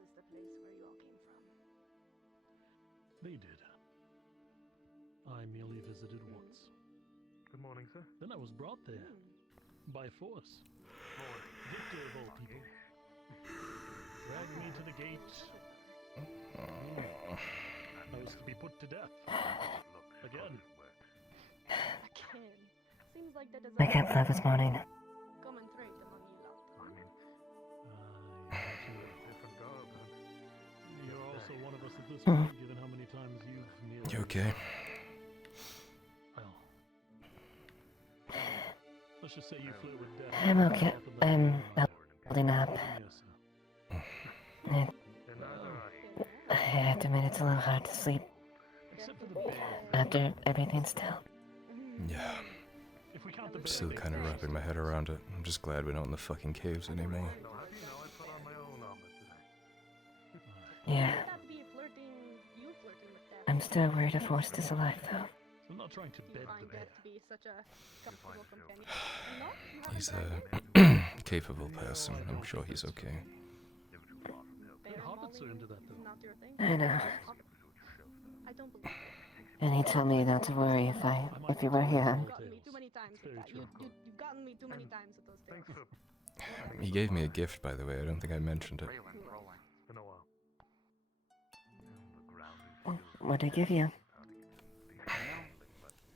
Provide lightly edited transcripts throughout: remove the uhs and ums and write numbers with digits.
is the place where you all came from. They did. I merely visited once. Good morning, sir. Then I was brought there. By force. Victor of all people. Dragged me to the gate. I was to be put to death. Again. Again. Seems like that is I can't sleep this morning. common trait among you lot. I mean, You're different garb, also one of us at this point, given how many times you've nearly... You okay? Well... Let's just say you flew with death. I'm okay. I'm holding up. Yes, sir. I have to admit it's a little hard to sleep Except for the bear. after everything's still. Yeah. If we count the I'm bear, still kind of wrapping my head around it. I'm just glad we're not in the fucking caves anymore. how do you know I put on my own armor today? Yeah, That be flirting with death. I'm still worried a force is alive though. I'm not trying to Do you bed the find bear. death to be such a comfortable companion? No? You haven't He's tried it? a capable person. I'm sure he's okay. Bear hobbits are mauling into that, though. is not your thing? I know. I don't believe it. And he told me not to worry if you were here. You've gotten me too many times with that. You've gotten me too many times with those Thanks tales. for He gave me a gift, by the way. I don't think I mentioned it. It's been a while. What'd I give you?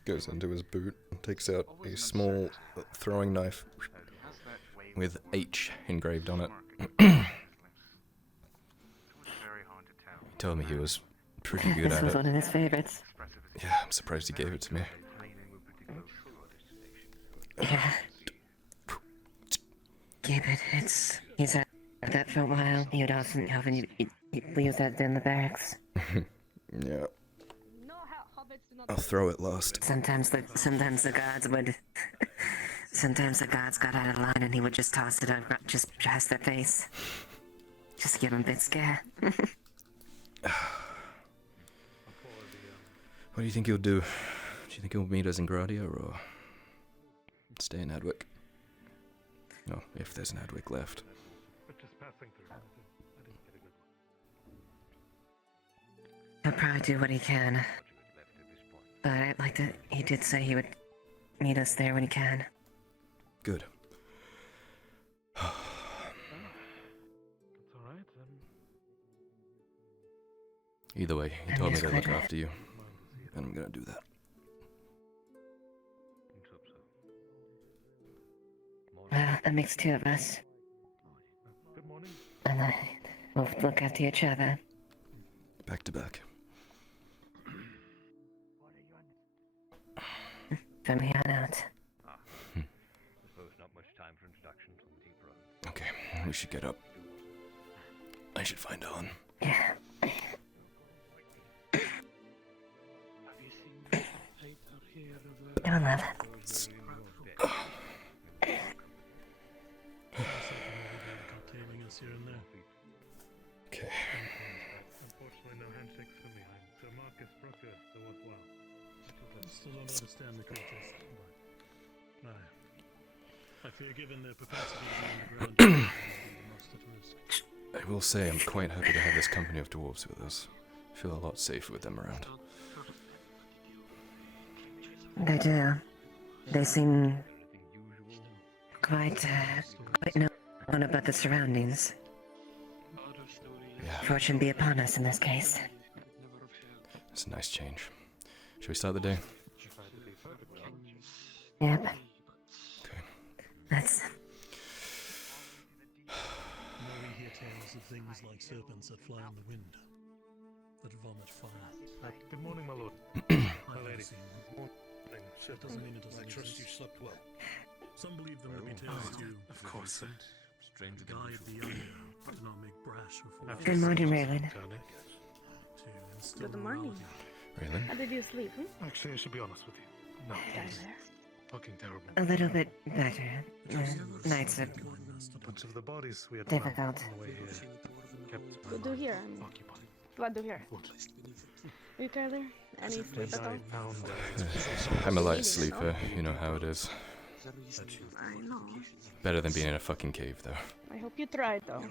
Goes into his boot and takes out a small throwing knife with H engraved on it. He told me he was pretty good This at was it. one of his favorites. Yeah, I'm surprised he gave it to me. Yeah. Keep it. He's had that for a while. He would often use that in the barracks. Yeah, No, hobbits do not. I'll throw it last. Sometimes the guards would. Sometimes the guards got out of line and he would just toss it over, just past their face. Just to give them a bit scare. What do you think he'll do? Do you think he'll meet us in Gradia or stay in Adwick? No, if there's an Adwick left. But just passing through. I didn't get a good one. He'll probably do what he can. But I'd like to. He did say he would meet us there when he can. Good. That's alright. Either way, he I'm told me just to glad look to- after you, and I'm gonna do that. That makes two of us. Good morning. And we'll look after each other. Back to back. From here on out. Suppose not much time for introductions on the deep road. Okay, we should get up. I should find On. Yeah. Come on, love. Containing us here and there. Okay. Unfortunately, no handshakes from behind. So Marcus Brooker, the worthwhile. I still don't understand the cultists, but I fear given their propensity to be on the ground, they'll be the most at risk. I will say I'm quite happy to have this company of dwarves with us. I feel a lot safer with them around. They do. They seem quite known about the surroundings. Yeah, Fortune be upon us in this case. it's a nice change. Shall we start the day? Yep. Okay. That's. Now we hear tales of things like serpents that fly in the wind, that vomit fire. Good morning, my lord. I've lady. seen them. That doesn't mean it doesn't exist. slept well. Some believe them to be tales to Of course, sir. Strange guide the young to not make brash or foolish Good morning, Raylan. to instill Good morning. morality. Raylan? How did you sleep, hmm? Actually, I should be honest with you. No, Tyler. fucking terrible. A little bit better. Nights are A bunch of the bodies we had difficult. found on the way here kept my Good to mind hear. occupied. Glad to hear. Good. You, Tyler? Any sleep Yes, at all? I found I'm a light sleeper, you know how it is. I know. Better than being in a fucking cave, though. I hope you tried, though.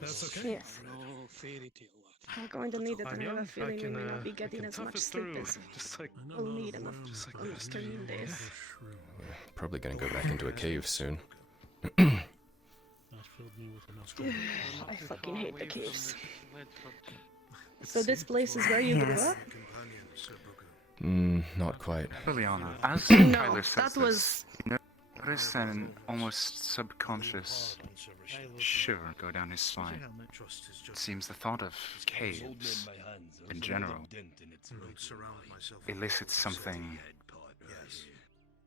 That's okay. Yes. I'm going to need it, and I have a feeling we may not be I getting can as tough much it sleep through. as Just like we'll need in the afternoon days. We're probably gonna go back into a cave soon. That filled me with enough confidence. I fucking hate the caves. So this place is where you grew Yes. up? Not quite. Liliana, as No, Kyler says that was... this, notice an almost subconscious shiver go down his spine. It seems the thought of caves, in general, elicits something.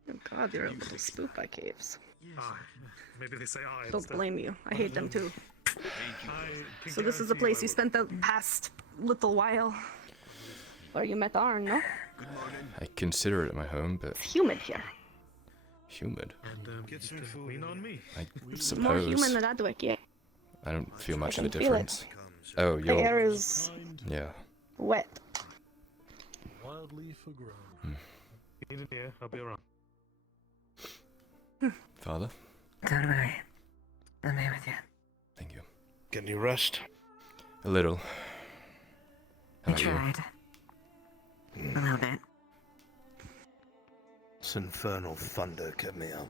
Oh god, you're a little spooked by caves. maybe they say I. Don't blame you. I hate them too. I So this is the place you spent the past little while. Where you met Arn, no? I consider it my home, but It's humid here. humid. And get some food. Lean on me. I More human suppose. than Adwick, yeah. I don't feel much of a can feel it. difference. Oh, The air you're. is Yeah. wet. Wildly overgrown. Eat in here. I'll be around. Father? Don't worry. I'm here with you. Thank you. Get any rest? A little. How I about you? tried. A little bit. This infernal thunder kept me up.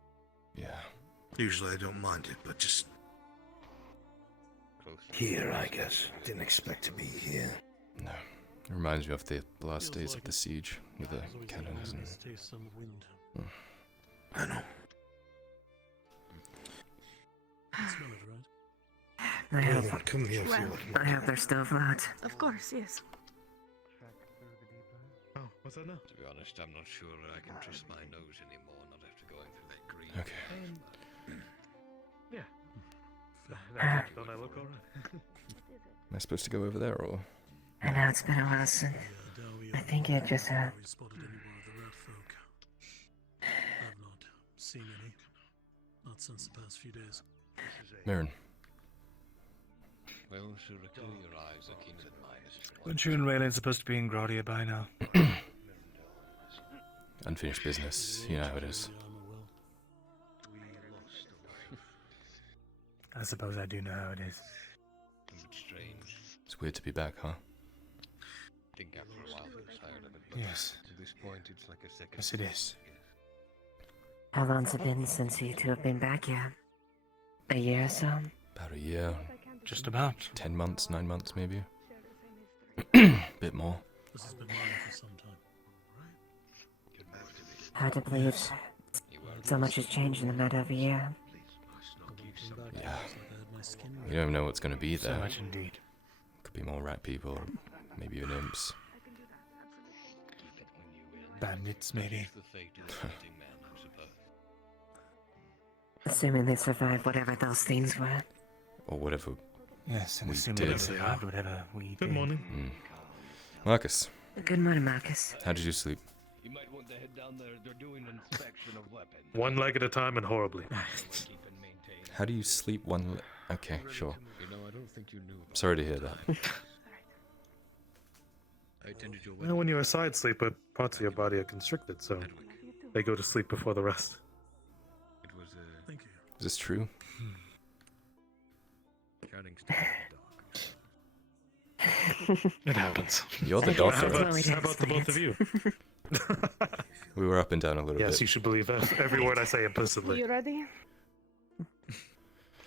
Yeah. Usually I don't mind it, but just Close. here, I guess. Didn't expect to be here. No. It reminds me of the last days of the siege with the So we can cannons and. always taste some wind. I know. You smell it, right? I Come hope, on, come here if you Well, want. I hope they're still afloat. Of course, yes. Oh, what's that now? To be honest, I'm not sure I can trust my nose anymore, not after going through that green. Okay. Don't I look alright? Am I supposed to go over there or? I know it's been a while since. The Dowie I think it just, Have you spotted any more of the rat folk? I've not seen any. Not since the past few days. Marin. Well, sure, clear your eyes are keener than mine. Weren't you and Raylan supposed to be in Grodia by now? Unfinished business. You know how it is. I suppose I do know how it is. It's strange. It's weird to be back, huh? I think after a while I get tired of it, but Yes. to this point it's like a second. Yes, it is. How long's it been since you two have been back here? A year or so? About a year. Just about. 10 months, 9 months maybe. Bit more. This has been mine for some time. Hard to believe so much has changed in a matter of a year. Yeah. You don't know what's gonna be So there. much indeed. Could be more rat people, or maybe even imps. Bandits, maybe. The fate of the fighting man, I suppose. Assuming they survived whatever those things were. Or whatever. Yes, and We assuming did. we survived whatever we Good did. morning. Marcus, Good morning, Marcus. how did you sleep? You might want to head down there. They're doing an inspection of weapons. One leg at a time and horribly. Keep and maintain. How do you sleep one? Okay, sure. You know, I don't think you knew. Sorry to hear that. I attended your Well, when you're a side sleeper, parts of your body are constricted, so they go to sleep before the rest. It was Thank you. Is this true? shouting stuff in It happens. You're the How doctor. about, Well, we how about the both of you? We were up and down a little Yes, bit. you should believe every word I say Are implicitly. you ready?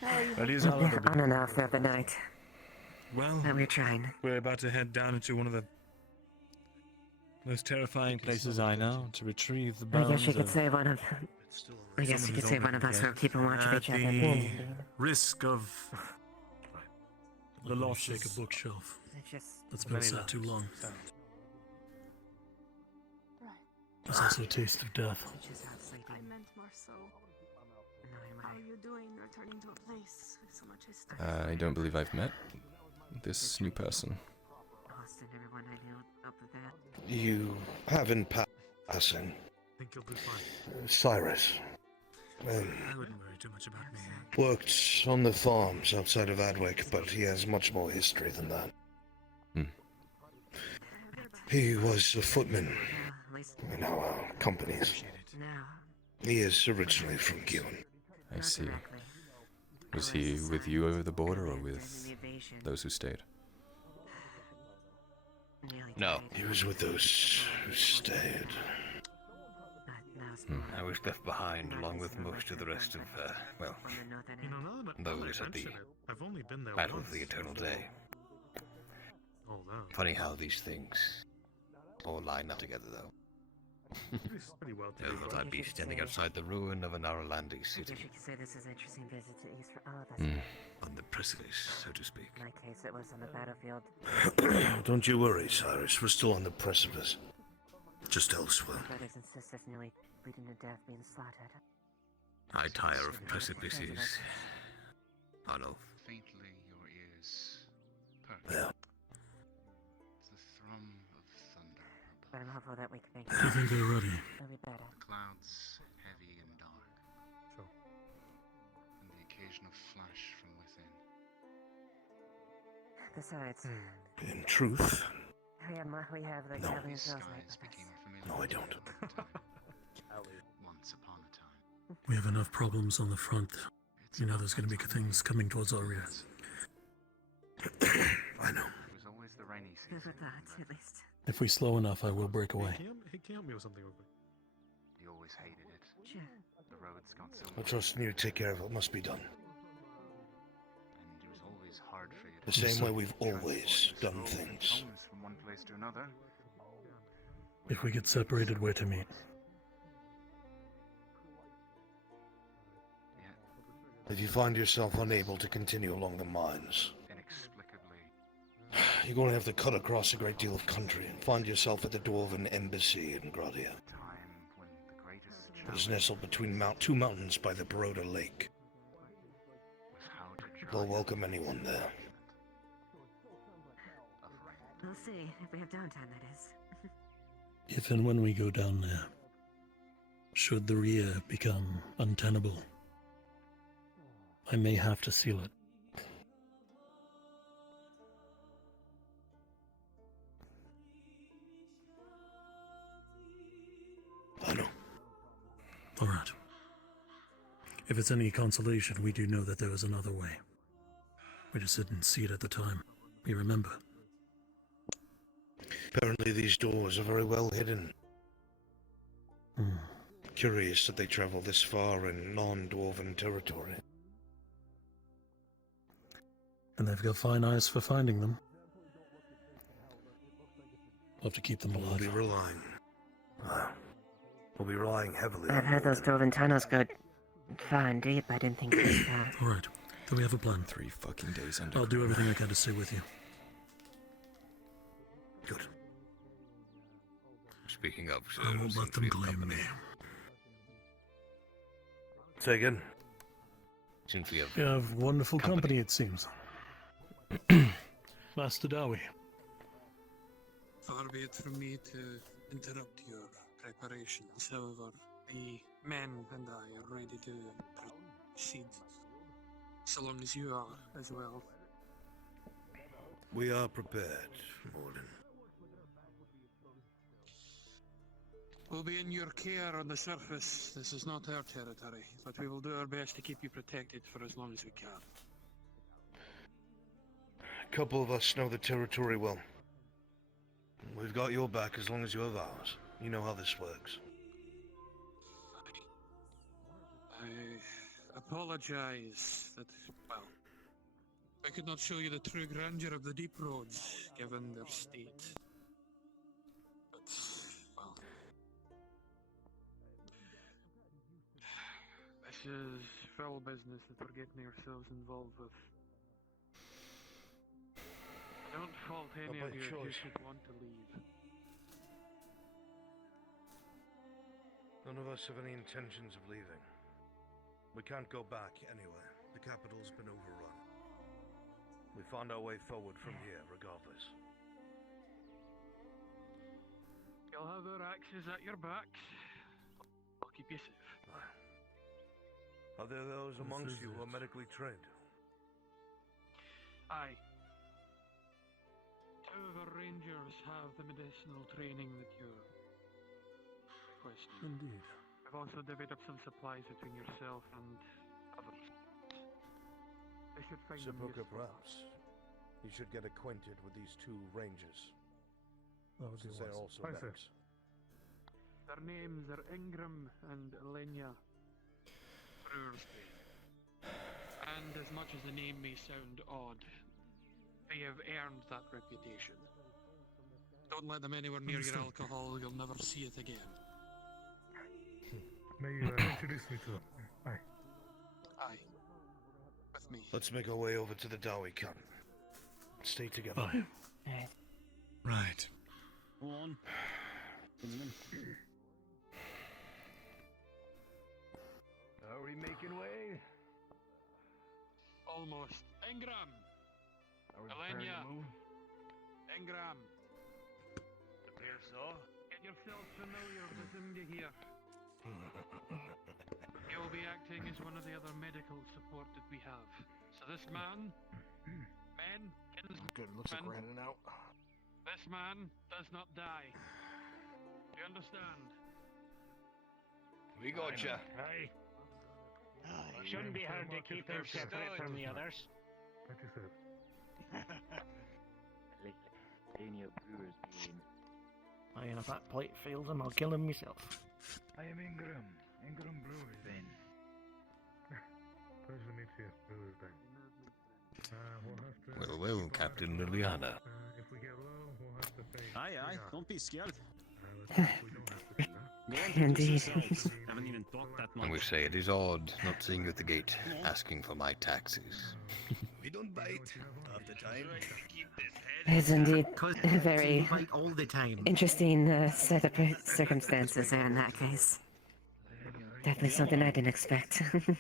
How are you? Ready as I'll ever be. On and off the other night. Well, But we're trying. we're about to head down into one of the most terrifying places I know to retrieve the I bones guess you could of say one of... I guess you could say one of us will keep a watch of each other. the risk of The The lost. Shake a losses. bookshelf. It's just... That's been Many sat too long. losses. There's also a taste of death. It's just out sleeping. I meant more so. No, How are you doing returning to a place with so much history? I don't believe I've met this new person. Austin, everyone I knew up with that. You haven't passing. Think you'll be fine. Cyrus. I wouldn't worry too much about me. Worked on the farms outside of Adwick, but he has much more history than that. He was a footman Well, at least in our companies. now. He is originally from Gion. I Not see. directly. Was I he his with son. you over the border or I lived with in the invasion. those who stayed? Nearly No. died. He was with those who stayed. But now it's Hmm. I was left behind along with most of the rest of, well, on the northern You know, end. now that those I at the mention it, I've only been there Battle once. of the Eternal Day. Oh, no. Funny how these things all line up together, though. It's pretty well to Never be thought done. I'd be standing outside the ruin of an Aralandi I guess city. you could say this is an interesting visit to East for all of us. Hmm. On the precipice, so to speak. In my case, it was on the battlefield. Don't you worry, Cyrus. We're still on the precipice. Just elsewhere. Brothers and sisters nearly bleeding to death, being slaughtered. I tire of precipices. Arnold. Faintly, your ears perk. Yeah. It's the thrum of thunder above. But I'm hopeful that we can make Do you think they're ready? It'll be better. Clouds heavy and dark. Sure. And the occasional flash from within. Besides, In truth, we have the No. Cavalier These Girls skies night with became us. familiar. No, I don't. over time. Once upon a time. We have enough problems on the front. You know there's going to be things coming towards our rear. I know. It was always the rainy Never season. thought, at least. If we slow enough, I will break away. Can you help me with something real quick? You always hated it. Sure. The roads got so I trust in you to take care of what must be done. and it was always hard for you to The same way we've transport always your done soul and things. bones from one place to another. If we get separated, we're to meet. Yet, If you find yourself unable to continue along the mines, inexplicably, you're going to have to cut across a great deal of country and find yourself at the Dwarven embassy in Gradia. time when the greatest It is challenge nestled between two mountains by the Baroda Lake. was how to They'll drive welcome anyone there. of rain. We'll see if we have downtime, that is. If and when we go down there, should the rear become untenable, I may have to seal it. I know. All right. If it's any consolation, we do know that there was another way. We just didn't see it at the time. You remember? Apparently these doors are very well hidden. Hmm. Curious that they travel this far in non-Dwarven territory. And they've got fine eyes for finding them. We'll have to keep them We'll be alive. relying... we'll be relying heavily I've on heard those dwarven tunnels go fine deep. I didn't think this far. All right. Then we have a plan. 3 fucking days under. I'll do everything I can to stay with you. Good. Speaking of, I won't let them claim me. Say again. Since we have You have wonderful Company. company, it seems. Master Dowie. Far be it from me to interrupt your preparations. However, the men and I are ready to proceed. So long as you are as well. We are prepared, Morden. We'll be in your care on the surface. This is not our territory, but we will do our best to keep you protected for as long as we can. A couple of us know the territory well. We've got your back as long as you have ours. You know how this works. I apologize that, well, I could not show you the true grandeur of the deep roads, given their state. But, well, this is foul business that we're getting ourselves involved with. I don't fault any Not of by you if you choice. should want to leave. None of us have any intentions of leaving. We can't go back anywhere. The capital's been overrun. We found our way forward from here, regardless. You'll have our axes at your backs. I'll keep you safe. Are there those This amongst is you who are it. medically trained? Aye. Two of our rangers have the medicinal training that you're requesting. Indeed. I've also divvied up some supplies between yourself and others. I should find Sir them Booker, useful. perhaps you should get acquainted with these two rangers. That would be Since they're wise. also Aye, sir. members. Their names are Ingram and Elenia Brewersby. And as much as the name may sound odd, they have earned that reputation. Don't let them anywhere near your Understood. alcohol, you'll never see it again. May you introduce me to them? Aye. Aye. With me. Let's make our way over to the Dowie camp. Stay together. Aye. Right. Go on. Are we making way? Almost. Ingram! Are we preparing Elenia. to move? Ingram! Appears so. Get yourself familiar with Zimga here. He'll be acting as one of the other medical support that we have. So this man, Good, looks like we're heading out. this man does not die. Do you understand? We gotcha. Aye. It shouldn't be hard to keep them separate from the others. What you said? Aye, and if that plate fails him, I'll kill him myself. I am Ingram. Ingram Brewers then. Pleasure to meet you, Thursday. We'll have to... Well, well, Captain Liliana. if we get low, we'll have to face... Aye, aye, don't be scared. Let's hope we don't have to do that. Go on, Indeed. Haven't even talked that much. I will say it is odd not seeing you at the gate, asking for my taxes. We don't bite half the time. It's indeed a very all the time. interesting set of circumstances there in that case. Definitely something I didn't expect. Pleasure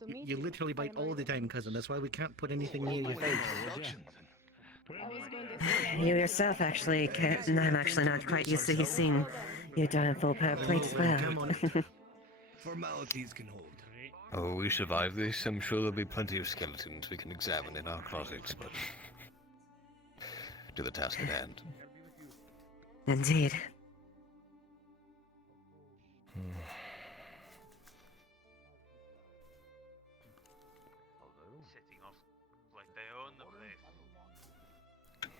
to meet You literally bite all the time, cousin. That's why we can't put anything near your face. I was going to say You yourself actually can't, and I'm actually not quite used to seeing you done full power plate as well. Come on. Formalities can hold. Oh, we survive this. I'm sure there'll be plenty of skeletons we can examine in our closets, but... to the task at hand. Indeed. Sitting off like they own the place.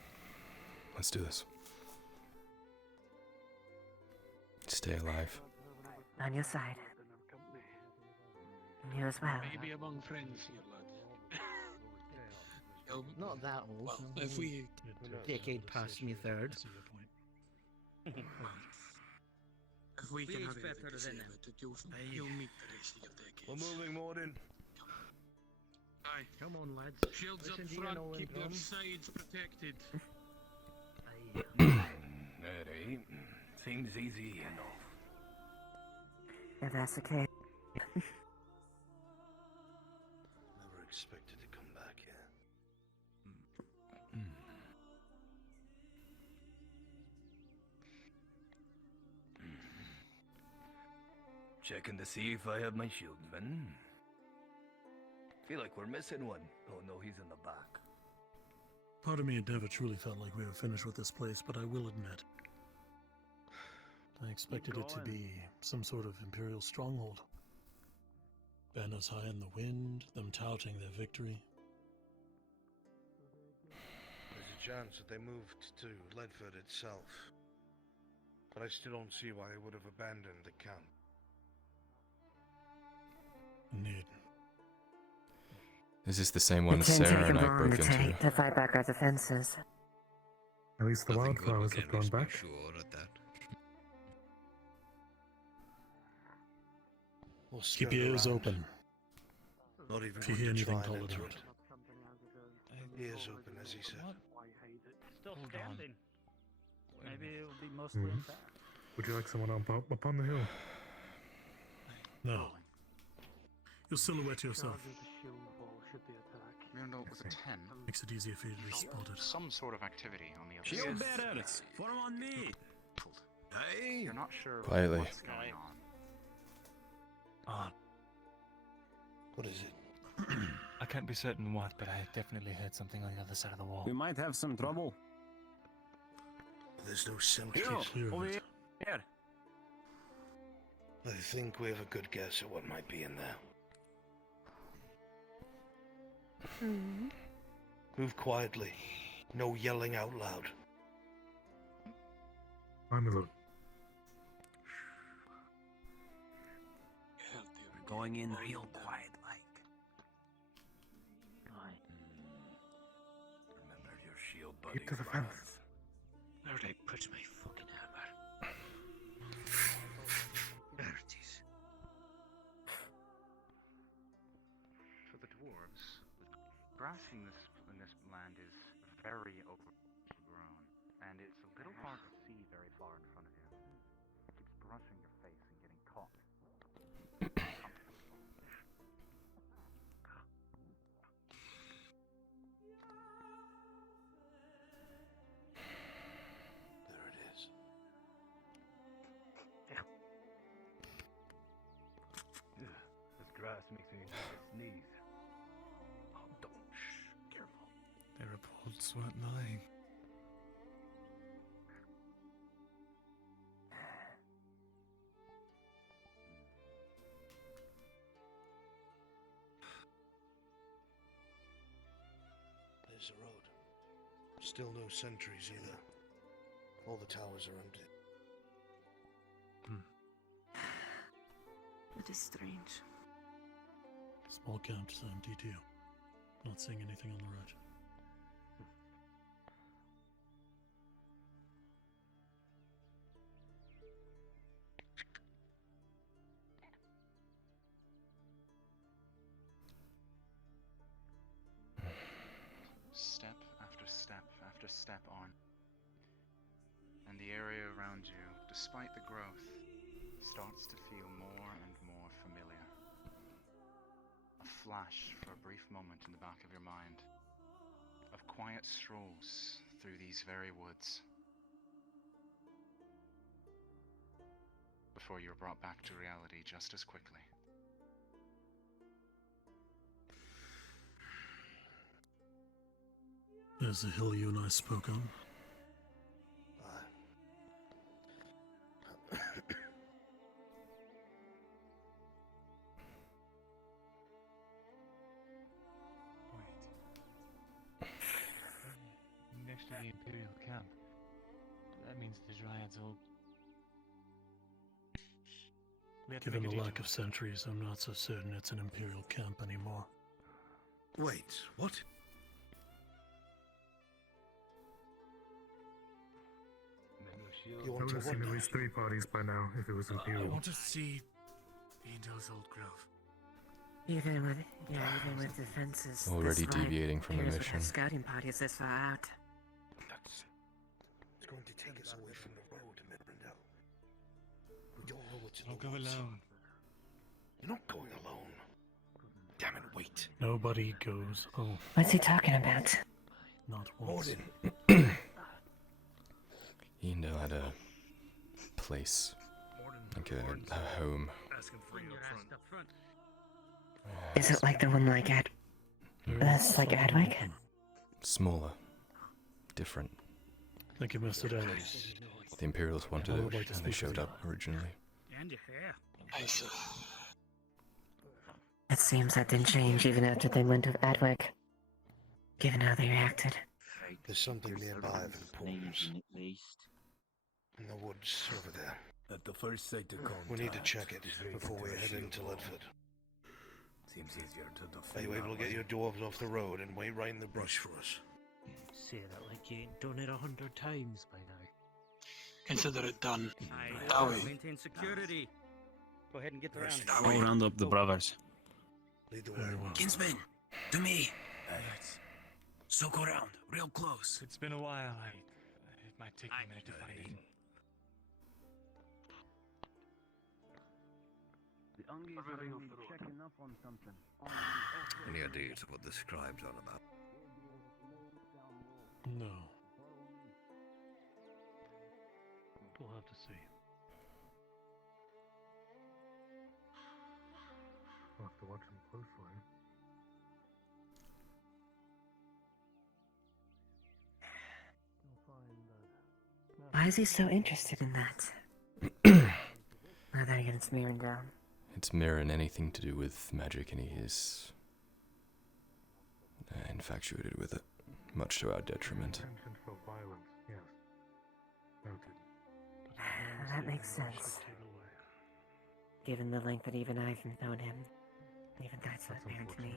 Let's do this. Stay alive. On your side. And you as well. Maybe among friends here, lad. Not that old. Well, if we... Decade past me third. I see your point. If we can have better anything to say than him. about it, you'll meet the rest of your decades. We're moving, Morden. Aye. Come on, lads. Shields Listen up to you front, now, keep your Ingram. sides protected. Alright. Seems easy enough. If that's the case. Never expected to come back here. Checking to see if I have my shield, man. Feel like we're missing one. Oh no, he's in the back. Part of me had never truly felt like we were finished with this place, but I will admit, I expected it to be some sort of Imperial stronghold. Banners high in the wind, them touting their victory. There's a chance that they moved to Ledford itself. But I still don't see why they would have abandoned the camp. Indeed. Is this the same one It didn't Sarah take and them I long broke into? to fight back our defenses. At least the wildflowers have gone back. Sure at that. We'll Keep skirt your ears around. open. Not even If you going hear to anything, try call and it enter out. Ears open, as he said. Still Hold on. standing. Maybe it'll be mostly intact. Would you like someone up on the hill? No. You'll silhouette yourself. Charges the shield wall should they attack. Myrndal, with a 10, Makes it easier for you to be spotted. some sort of activity on the other Shield side. bearers, form on me. Hey! You're not sure Quietly. what's going on. What is it? I can't be certain what, but I definitely heard something on the other side of the wall. We might have some trouble. There's no sentries. Clear of Over it. here. I think we have a good guess at what might be in there. Hmm. Move quietly. No yelling out loud. I'm alone. We're going in real quiet, like. Remember your shield, buddy. Keep to the fence. Where'd I put my fucking hammer? There it is. For the dwarves, grass in this land is very overgrown, and it's a little hard to see very far in front of you. It keeps brushing your face and getting caught. There it is. This grass makes me want to sneeze. Oh, don't. Shh. Careful. Their reports weren't lying. There's the road. Still no sentries either. All the towers are empty. It is strange. Small camps empty too. Not seeing anything on the road. Step after step after step on. And the area around you, despite the growth, starts to feel more and more familiar. A flash for a brief moment in the back of your mind of quiet strolls through these very woods before you're brought back to reality just as quickly. There's the hill you and I spoke on. Next to the Imperial camp. That means the Dryads all... We have to Given make a the lack detour. of sentries, I'm not so certain it's an Imperial camp anymore. Wait, what? You I want would to have seen what at now? least 3 parties by now if it was I Imperial. want to see Angel's old grove. Even with defenses Already this wide, deviating from the Imperials would mission. have scouting parties this far out. It's going to take us away from the road, Mirandel. We don't know what's in I'll the go woods. alone. You're not going alone. Damn it, wait. Nobody goes. Oh, What's he talking about? not once. Morden. Iandel had a place, like a home. Asking for you up front. Is it like the one like that's like Adwick? Smaller, different. I think you missed it out. The Imperials wanted I it, would like to and they speak with showed you. up originally. And your hair. I see. It seems that didn't change even after they went to Adwick. Given how they reacted. There's something nearby of importance. At least. In the woods over there. At the first sight of contact, We need to check it it's very before we good head shield into wall. Ledford. Seems easier to Are defend. you able to that get way. your dwarves off the road and wait right in the brush for us? Say that like you ain't done it 100 times by now. Consider it done. Dowie. Maintain security. Go ahead and get Yes, around. Dowie. Go round up the brothers. Lead the way. Very well. Kinsman, to me. So go around, real close. It's been a while. It might take me a minute to find it. The Ungies are indeed checking up on something. Any ideas of what the scribe's on about? No. We'll have to see. We'll have to watch him closely. You'll find that Why is he so interested in that? Oh, then again, it's mirroring down. It's mirroring anything to do with magic, and he is infatuated with it, much to our detriment. Intention for violence, yes. Noted. That makes sense. Given the length that even I've known him, even that's not apparent to me.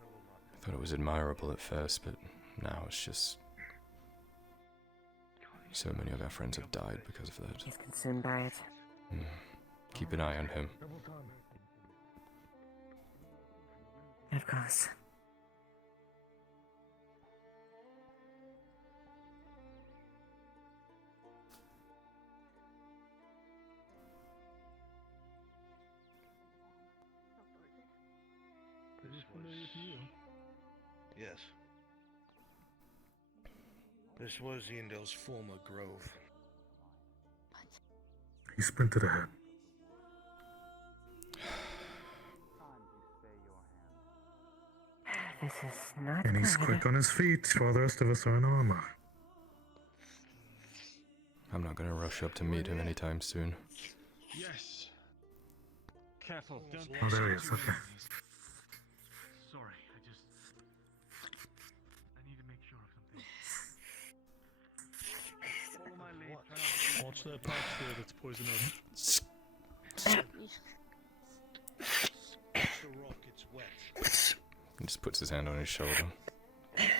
I thought it was admirable at first, but now it's just... So many of our friends have died because of that. He's consumed by it. Keep an eye on him. Of course. Yes. This was Yindel's former grove. He sprinted ahead. This is not And he's good. quick on his feet while the rest of us are in armor. I'm not gonna rush up to meet him anytime soon. Yes. Careful, don't. Oh, there he is, okay. Sorry, I need to make sure of something. Follow my lead. Try not to Watch that patch there that's poisonous. The rock, it's wet. He just puts his hand on his shoulder. Keep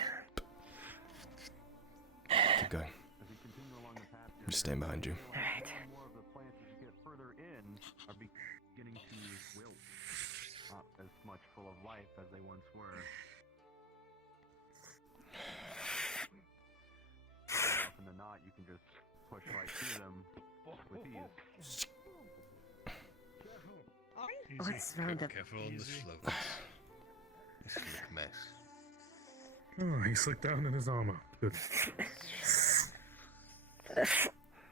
going. I'm just staying behind you. More of the plants as you get further in are beginning to wilt, not as much full of life as they once were. More often than not, you can just push right through them with ease. What's round up? Careful on the slope. This is a mess. Oh, he slipped down in his armor. Good.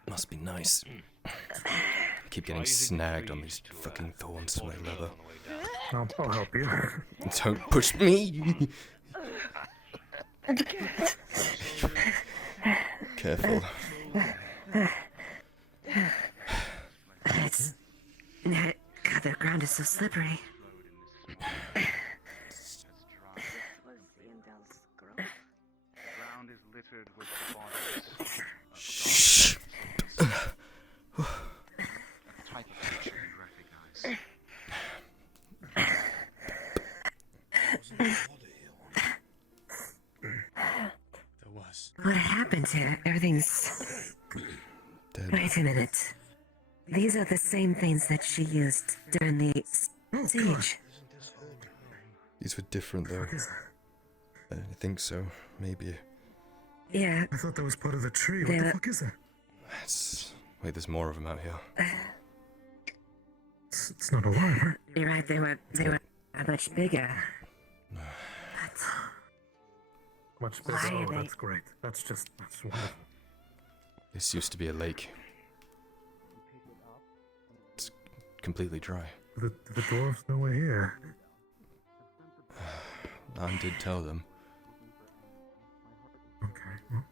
Must be nice. I keep getting snagged on these fucking thorns to my leather. I'll help you. Don't push me! Careful. It's... God, the ground is so slippery. The ground is littered with bodies. Shh. A type of creature you recognize. There was. What happened here? Everything's... Dead. Wait a minute. These are the same things that she used during the siege. These were different though. I think so. Maybe. Yeah. I thought that was part of the tree. What the fuck is that? Wait, there's more of them out here. It's not alive, right? You're right, they were much bigger. Much bigger. Why are Oh, they- that's great. That's wonderful. This used to be a lake. It's completely dry. The dwarves know we're here. I did tell them. Okay.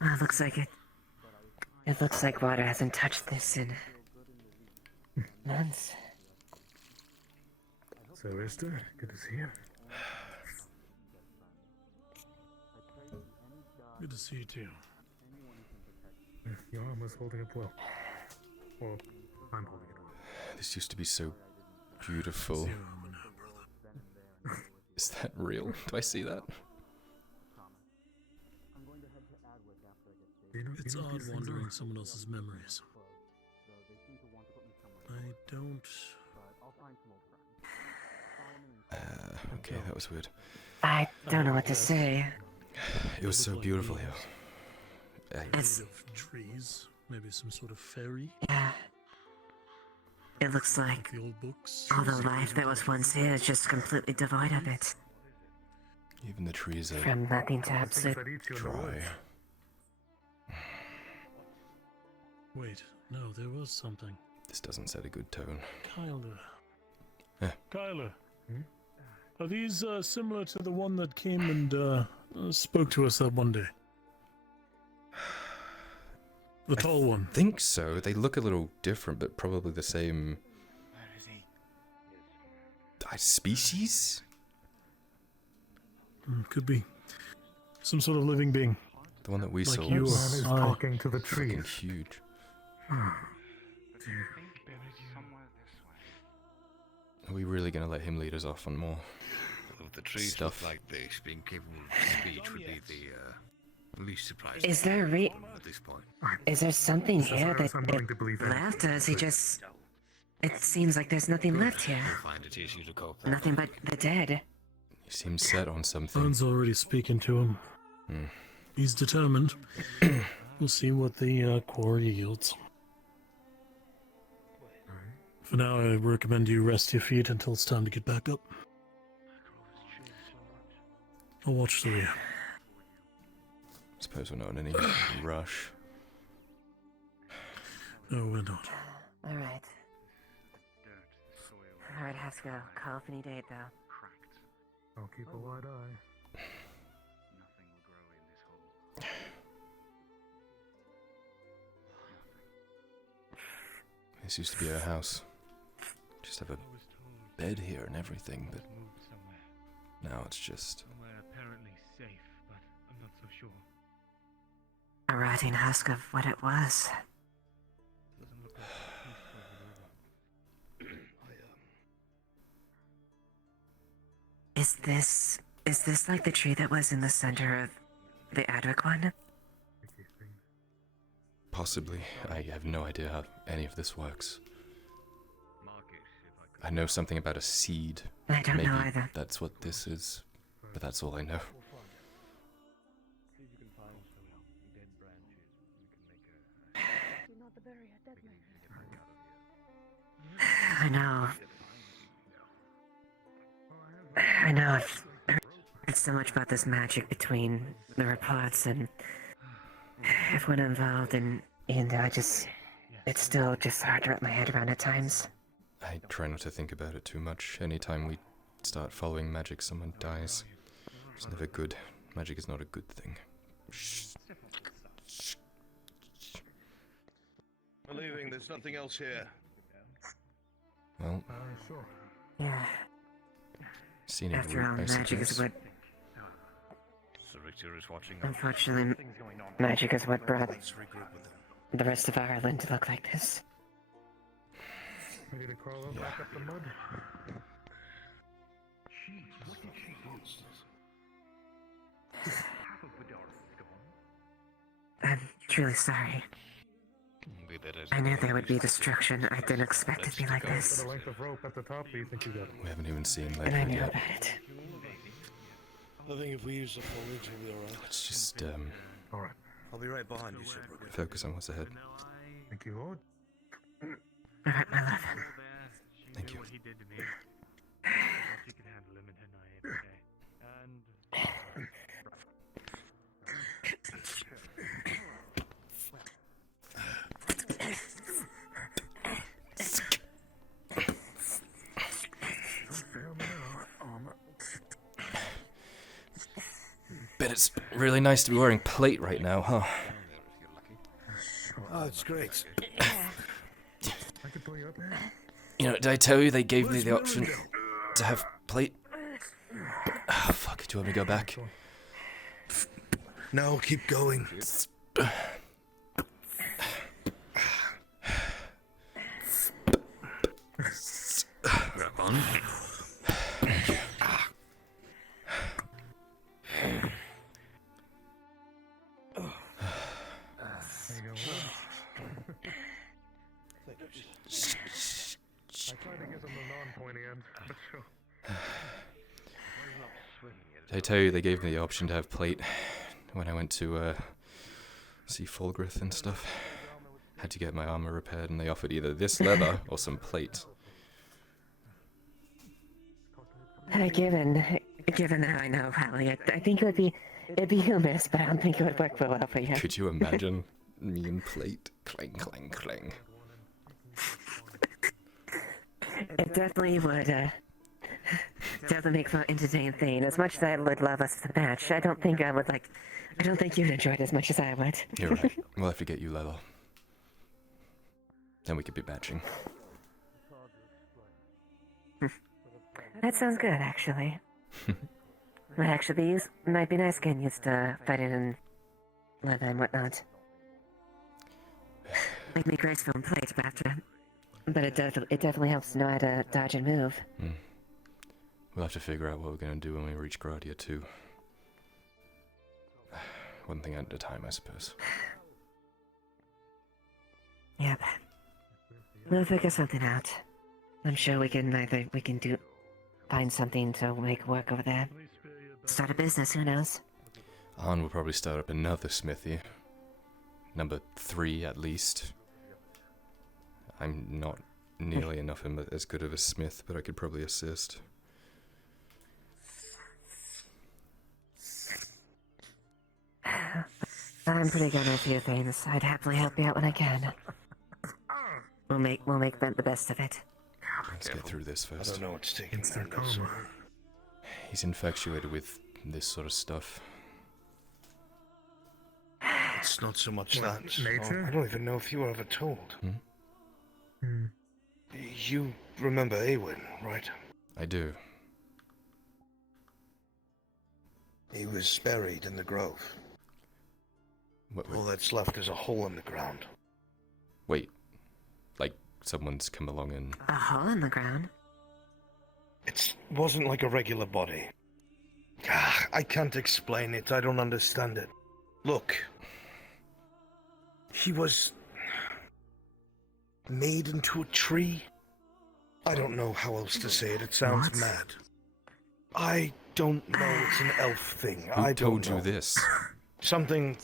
Oh, it looks like it. It looks like water hasn't touched this in months. So, Esther, good to see you. Good to see you too. Your arm is holding up well. Or, I'm holding it well. This used to be so beautiful. Zero armor now, brother. Is that real? Do I see that? It's odd wandering someone else's memories. I don't... Okay, that was weird. I don't know what to say. It was so beautiful here. Made of trees, maybe some sort of fairy. Yeah. It looks like The old books. all the life that was once here is just completely devoid of it. Even the trees are From nothing to absolute. dry. Wait, no, there was something. This doesn't set a good tone. Kyler. Yeah. Kyler. Are these similar to the one that came and spoke to us that one day? The tall one. I think so. They look a little different, but probably the same species? Could be. Some sort of living being. The one that we like saw you was are. talking to the fucking trees. huge. Are we really going to let him lead us off on more Of the trees stuff? like this, being capable of speech would be the least surprising. Is there at this point? Is there something here that I'm willing to believe that. left, or is he just... It seems like there's nothing left here. You'll find it easier to cope. Nothing but the dead. He seems set on something. Phone's already speaking to him. He's determined. We'll see what the quarry yields. For now, I recommend you rest your feet until it's time to get back up. I'll watch the rear. Suppose we're not in any rush. No, we're not. Alright. Alright, Haskell. Call if you need aid, though. I'll keep a wide eye. This used to be our house. Just have a bed here and everything, but now it's just... Somewhere apparently safe, but I'm not so sure. A rotting husk of what it was. Doesn't look like a peaceful Is this like the tree that was in the center of the Adric one? Possibly. I have no idea how any of this works. I know something about a seed. I don't Maybe know either. that's what this is, but that's all I know. I know. I know. I've heard so much about this magic between the reports and everyone involved, and it's still just hard to wrap my head around at times. I try not to think about it too much. Anytime we start following magic, someone dies. It's never good. Magic is not a good thing. We're leaving, there's nothing else here. Well, sure. Yeah. Scenic After all, route, I magic is suppose. what... Sir Richard is watching. Unfortunately, magic is what brought the rest of Ireland to look like this. Ready to crawl up back up the mud? What did she do? Half of the door is gone. I'm truly sorry. I knew there would be destruction. I didn't expect it to be like For this. the length of rope at the top, do you think you got? We haven't even seen And I Ledford knew yet. about it. I think if we use the foliage, we'll be alright. Let's just, All right. I'll be right behind you, Sir. focus on what's ahead. Thank you, Lord. All right, my love. Thank you. What he did to me. I thought she could handle him in her naivete. And Bet it's really nice to be wearing plate right now, huh? Oh, it's great. I could pull you up here. You know, did I tell you they gave me the option to have plate? Oh, fuck, do you want me to go back? No, keep going. Grab on. I tried to get him the non-pointy end, but sure. Did I tell you they gave me the option to have plate when I went to see Fulgrith and stuff? Had to get my armor repaired, and they offered either this leather or some plate. Given that I know Hallie, I think it'd be humorous, but I don't think it would work real well for you. Could you imagine me and plate? Clang, clang, clang. It definitely would, definitely make for an entertaining thing. As much as I would love us to match, I don't think you'd enjoy it as much as I would. You're right. We'll have to get you leather. Then we could be matching. That sounds good, actually. Might be nice getting used to fighting in leather and whatnot. Make me graceful and plate after. But it definitely helps to know how to dodge and move. We'll have to figure out what we're gonna do when we reach Gradia too. One thing at a time, I suppose. Yep. We'll figure something out. I'm sure we can find something to make work over there. Start a business, who knows? Han will probably start up another smithy. Number 3 at least. I'm not nearly enough as good of a smith, but I could probably assist. I'm pretty good at a few things. I'd happily help you out when I can. We'll make the best of it. Let's get through this first. I don't know what's taking them. He's infatuated with this sort of stuff. It's not so much What, that. nature? I don't even know if you were ever told. Hmm. You remember Awen, right? I do. He was buried in the grove. All that's left is a hole in the ground. Wait. Like, someone's come along and... A hole in the ground? It wasn't like a regular body. I can't explain it. I don't understand it. Look. He was... made into a tree? I don't know how else to say it. It sounds mad. I don't know. It's an elf thing. Who I told don't know. you this? Something...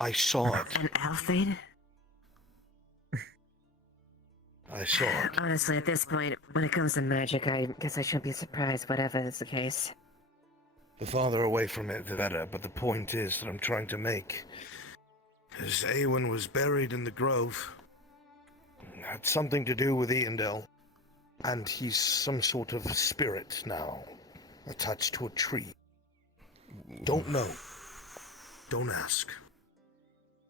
I saw it. An elf thing? I saw it. Honestly, at this point, when it comes to magic, I guess I shouldn't be surprised whatever is the case. The farther away from it, the better, but the point is that I'm trying to make is Awen was buried in the grove. Had something to do with Eondel. And he's some sort of spirit now, attached to a tree. Don't know. Don't ask.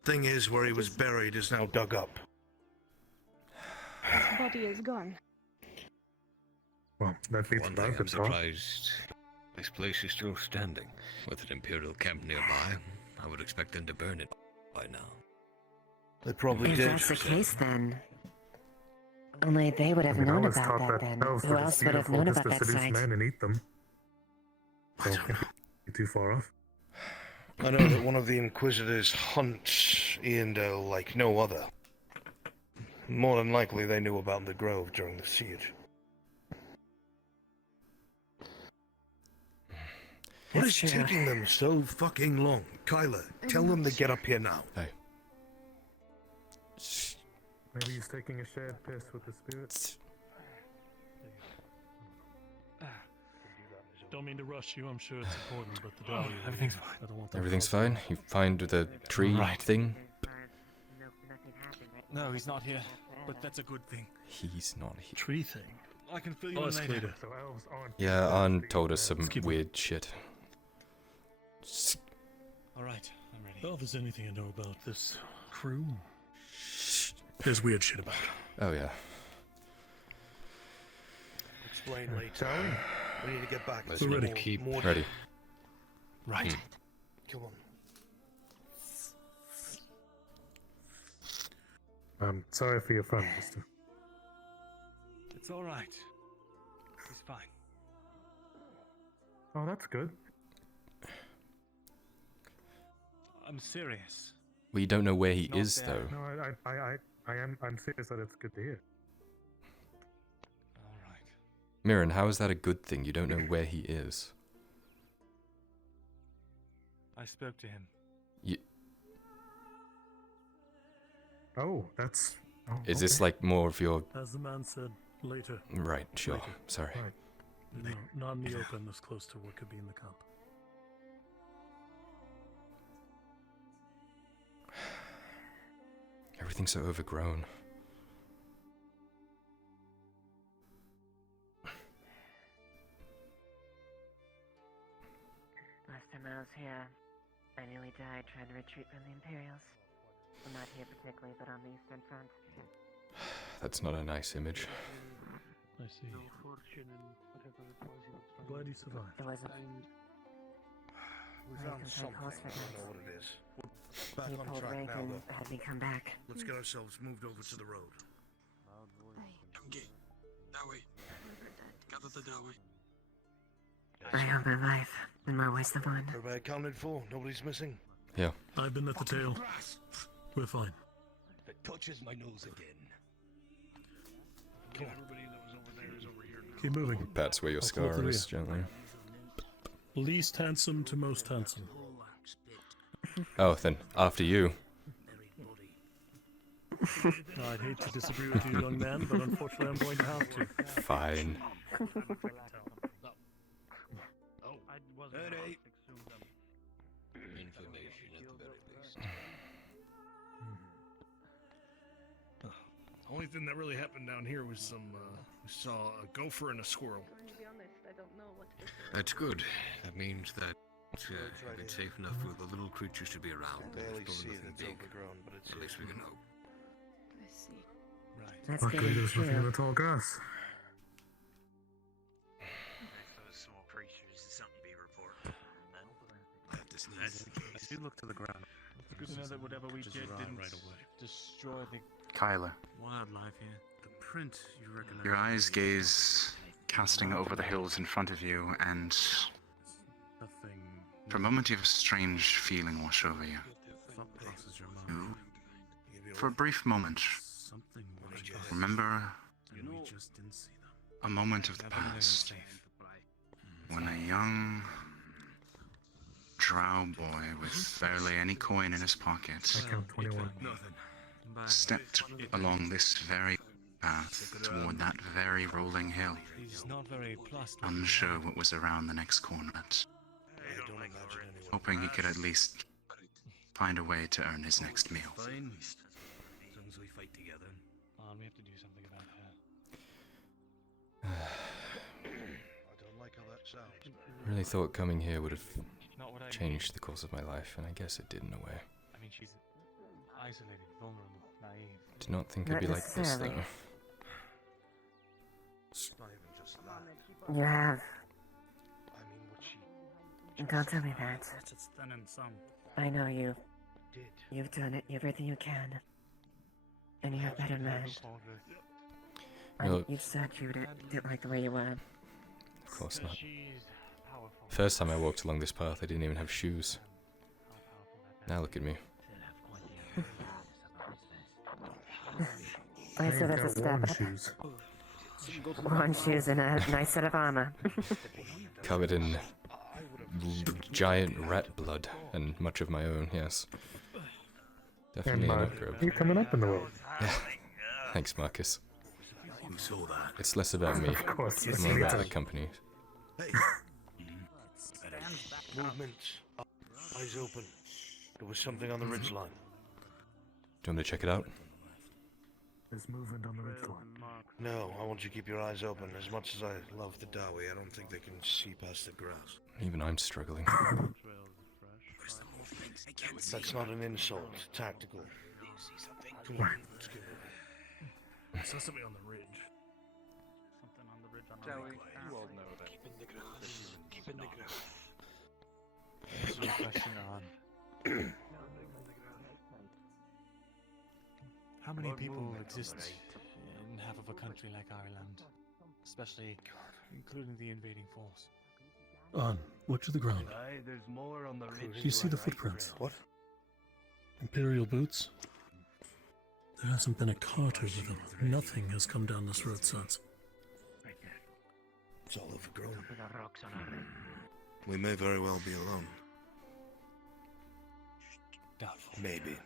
Thing is, where he was buried is now dug up. His body is gone. Well, that leads One to thing that I'm surprised this place is still standing. With an Imperial camp nearby, I would expect them to burn it by now. They probably If did. that's the case, then... Only they would have known about that then. Who else would have known about that site? men and eat them. So, you're too far off. I know that one of the Inquisitors hunts Eondel like no other. More than likely they knew about the grove during the siege. What is taking them so fucking long? Kyler, tell them to get up here now. Hey. Maybe he's taking a shared piss with the spirits. Don't mean to rush you, I'm sure it's important, but the dahlia... everything's fine. I don't want that Everything's causing- fine? You find the tree thing? No, he's not here. But that's a good thing. He's not here. Tree thing? I can fill you Oh, in that's later. later. So elves aren't... Yeah, An told us some weird shit. Alright, I'm ready. Well, if there's anything I know about this crew, there's weird shit about it. Oh, yeah. Explain later. We need to get back. Let's There's not more- keep more- Ready. Right. Come on. Sorry for your fun, mister. It's alright. He's fine. Oh, that's good. I'm serious. We don't know where he He's not is, there. though. No, I'm serious that it's good to hear. Alright. Mirren, how is that a good thing? You don't know where he is. I spoke to him. Oh, that's... Oh, Is this okay. like more of your... As the man said, later. Right, sure. Later. Sorry. Right. No, not in the open, this close to what could be in the camp. Everything's so overgrown. Last time I was here, I nearly died trying to retreat from the Imperials. Well, not here particularly, but on the Eastern Front. That's not a nice image. I see. No fortune and whatever it was he was trying Glad to you survived. It was a We I found can something. close I for don't know that. what it is. We're back He on pulled track rank now, and though. had me come back. Let's get ourselves moved over to the road. Okay, that way. Gather the that way. I hope I'm alive, in more ways than one. Everybody accounted for? Nobody's missing? Yeah. I've been at the tail. We're fine. If it touches my nose again. Come on. Everybody that was over there is over here now. Keep moving. That's where your I'll close scar the is, rear. gently. Least handsome to most handsome. Oh, then after you. I'd hate to disagree with you, young man, but unfortunately I'm going to have to. Fine. Oh, I wasn't Alright. assumed them. Information at the very least. Only thing that really happened down here was some, we saw a gopher and a squirrel. To be honest, I don't know what to say. That's good. That means that it's safe enough for the little creatures to be around. I barely There's see probably it. nothing It's big. overgrown, but it's At least we can hope. I see. Right. That's Luckily, getting there's nothing in true. the tall grass. Those small creatures is something to be reported. I have to sneeze. I do look to the ground. It's good to know that whatever we Just did run didn't right away. Destroy the. Kyler, Wildlife here. The print you recognize. your eyes gaze casting over the hills in front of you, and Nothing. for a moment you have a strange feeling wash over you. Thought crosses your You, mind. for a brief moment, Something watched us, remember and we just didn't see them. a moment of the past when a young Drow boy with barely any coin in his pocket I count 21. Nothing. Bye. stepped along this very path toward that very rolling hill, He's not very plussed. unsure what was around the next corner, but I don't imagine anyone. hoping he could at least find a way to earn his next meal. Fine. As long as we fight together. We have to do something about her. I don't like how that sounds. Really thought coming here would have Not what I changed the course of my life, and I guess it did in a way. I mean, she's isolated, vulnerable, naive. Did not think I'd Not be like this, necessarily. though. It's not even just that. You have. I mean, what she Don't tell me that. It's thin and some. I know you. did. You've done it, everything you can. And you're a better man. No, You said you didn't like the way you were. of course not. She's powerful. First time I walked along this path, I didn't even have shoes. Now look at me. I said that's a step up. shoes. One shoes and a nice set of armor. Covered in giant rat blood, and much of my own, yes. Definitely an upgrade. You're coming up in the road. Yeah. Thanks, Marcus. Who saw that? It's less about me, Of course, and yes, more me about too. the company. Hey. Movement. Eyes open. There was something on the ridge line. Do you want me to check it out? There's movement on the ridgeline. No, I want you to keep your eyes open. As much as I love the Dawi, I don't think they can see past the grass. Even I'm struggling. Where's the movement? I can't see. That's not an insult. Tactical. You see something? Come on, let's get moving. I saw something on the ridge. Something on the ridge on our right. You all know that. Keep in the grass. Keep in the grass. Answer your question on. How many people exist in half of a country like Ireland? Especially including the invading force. On, look to the ground. Aye, there's more on the ridge. Do you see the right footprints? What? Imperial boots? There hasn't been a cart over them. Nothing has come down this road since. It's all overgrown. The rocks on our We may very well be alone. Doubtful. Maybe.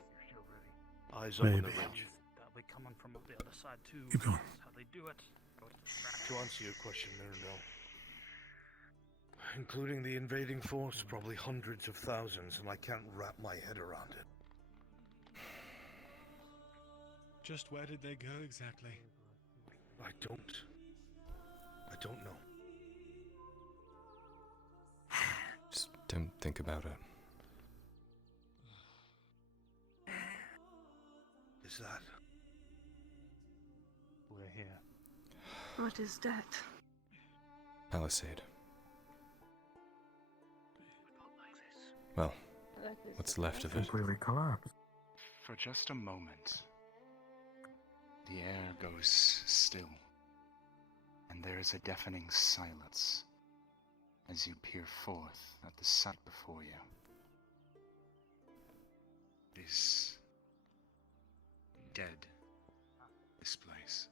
Eyes open the Maybe. ridge. They'll be coming from up the other side too. Keep going. That's how they do it. Go to the track. To answer your question, Mirabelle, including the invading force, probably hundreds of thousands, and I can't wrap my head around it. Just where did they go exactly? I don't know. Just don't think about it. Is that here. What is that? Palisade. Well, what's left of it? Completely collapsed. For just a moment, the air goes still, and there is a deafening silence as you peer forth at the sight before you. It is dead, this place.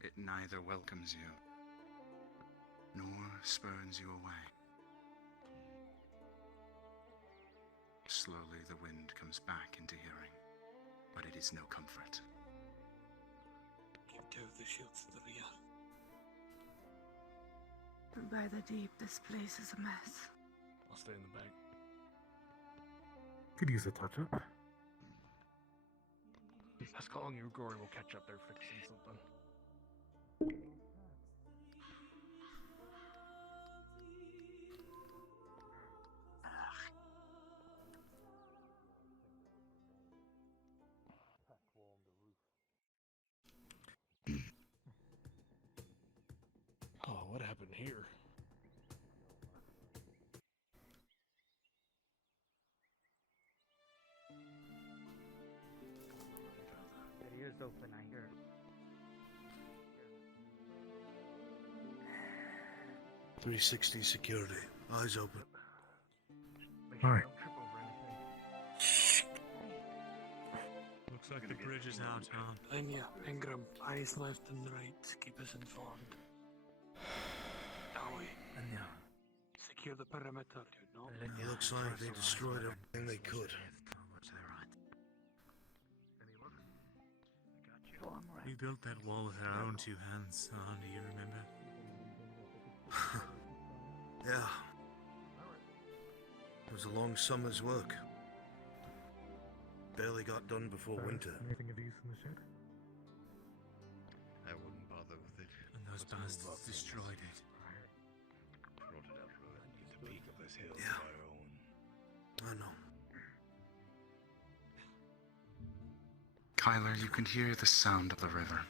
It neither welcomes you nor spurns you away. Slowly the wind comes back into hearing, but it is no comfort. Keep two of the shields to the rear. By the deep, this place is a mess. I'll stay in the back. Could use a touch-up. Ask how long Rory will catch up there fixing something. Oh, what happened here? Your ears open, I hear. 360 security. Eyes open. Alright. Looks like the bridge is out, huh? Lenya, Ingram, eyes left and right. Keep us informed. Dowie. Lenya. Secure the perimeter, do not. It looks like they destroyed everything they could. We built that wall with our own two hands, do you remember? Yeah. It was a long summer's work. Barely got done before winter. Anything of use in the shed? I wouldn't bother with it. And those bastards destroyed it. Rotted out ruin. The peak of this hill is Yeah. our own. I know. Kyler, you can hear the sound of the river.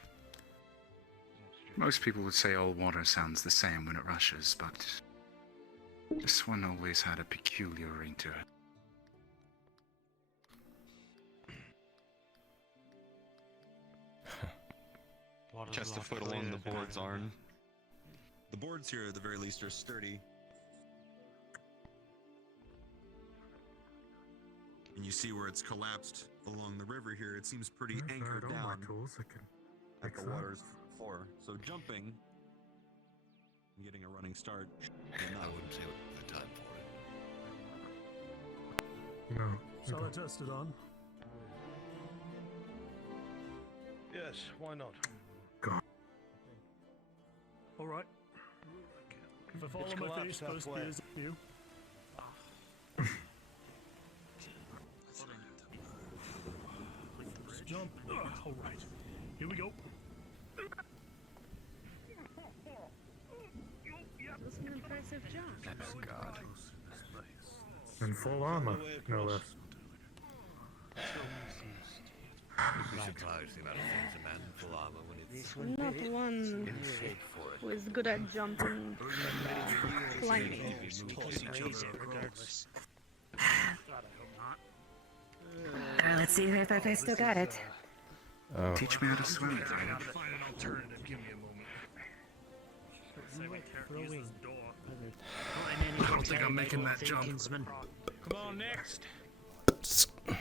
Most people would say all water sounds the same when it rushes, but this one always had a peculiar ring to it. Chest a foot along the board's arm. The boards here, at the very least, are sturdy. And you see where it's collapsed along the river here. It seems pretty anchored down My tools, I can at fix the that. water's floor. So jumping and getting a running start. I wouldn't say the time for it. No. Shall I test it on? Yes, why not? Alright. If I fall It's on my collapsed face, first halfway. is you. Jump. Alright. Here we go. That's an impressive jump. Oh God. And full armor, no less. You'd be surprised the amount of things a man in full armor when it's Not one in shape for it. who is good at jumping, climbing. regardless. Let's see if I still got it. Oh. Teach me how to swim. I gotta find an alternative. Give me a moment. Say my character uses this door. I don't think I'm making that jump. Come on, next. I can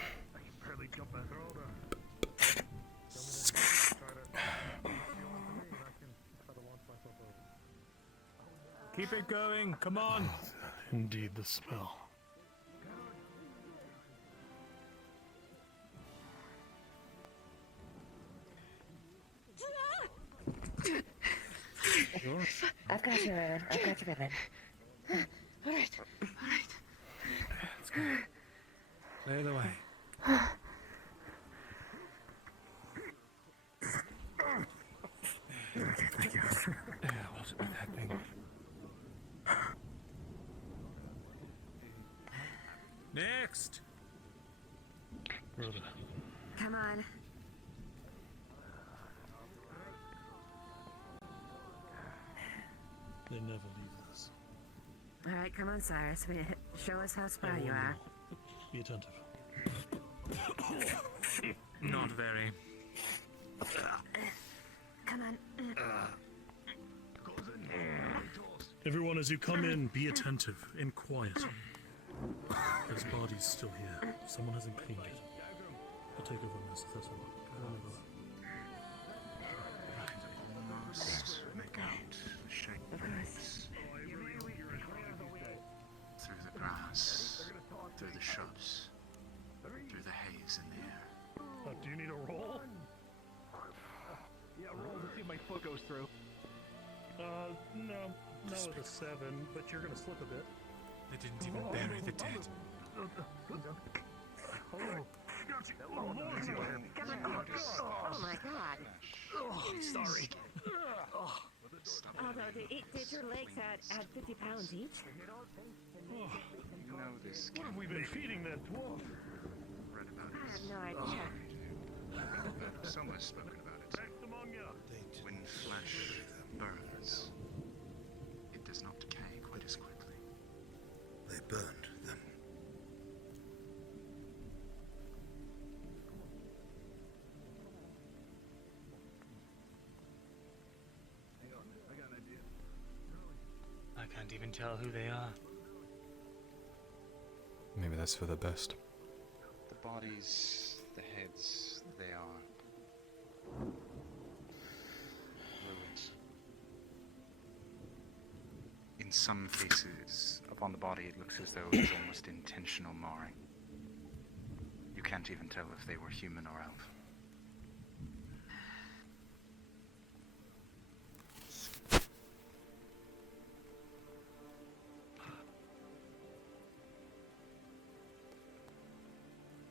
barely jump that road. Keep it going, come on! Indeed, the smell. I've got you, Aaron. I've got you, Batman. Alright, alright. Let's go. Clear the way. Thank you. What's it with that thing? Next! Rhoda, Come on. They never leave this. All right, come on, Cyrus. Show us how spry you are. Be attentive. Not very. Come on. Everyone, as you come in, be attentive and quiet. His body's still here. Someone hasn't cleaned it. I'll take over this. That's all. Almost make out the shape of legs. Through the grass, through the shrubs, through the haze in the air. Do you need a roll? Yeah, roll to see if my foot goes through. No with a 7, but you're gonna slip a bit. They didn't even bury the dead. Oh my god. Oh, sorry. Although, did your legs add 50 pounds each? You know this. What have we been feeding that dwarf? Read about I it. have no idea. So much spoken about it. When flesh burns, it does not decay quite as quickly. They burned them. I got an idea. I can't even tell who they are. Maybe that's for the best. The bodies, the heads, they are ruins. In some cases, upon the body, it looks as though it was almost intentional marring. You can't even tell if they were human or elf.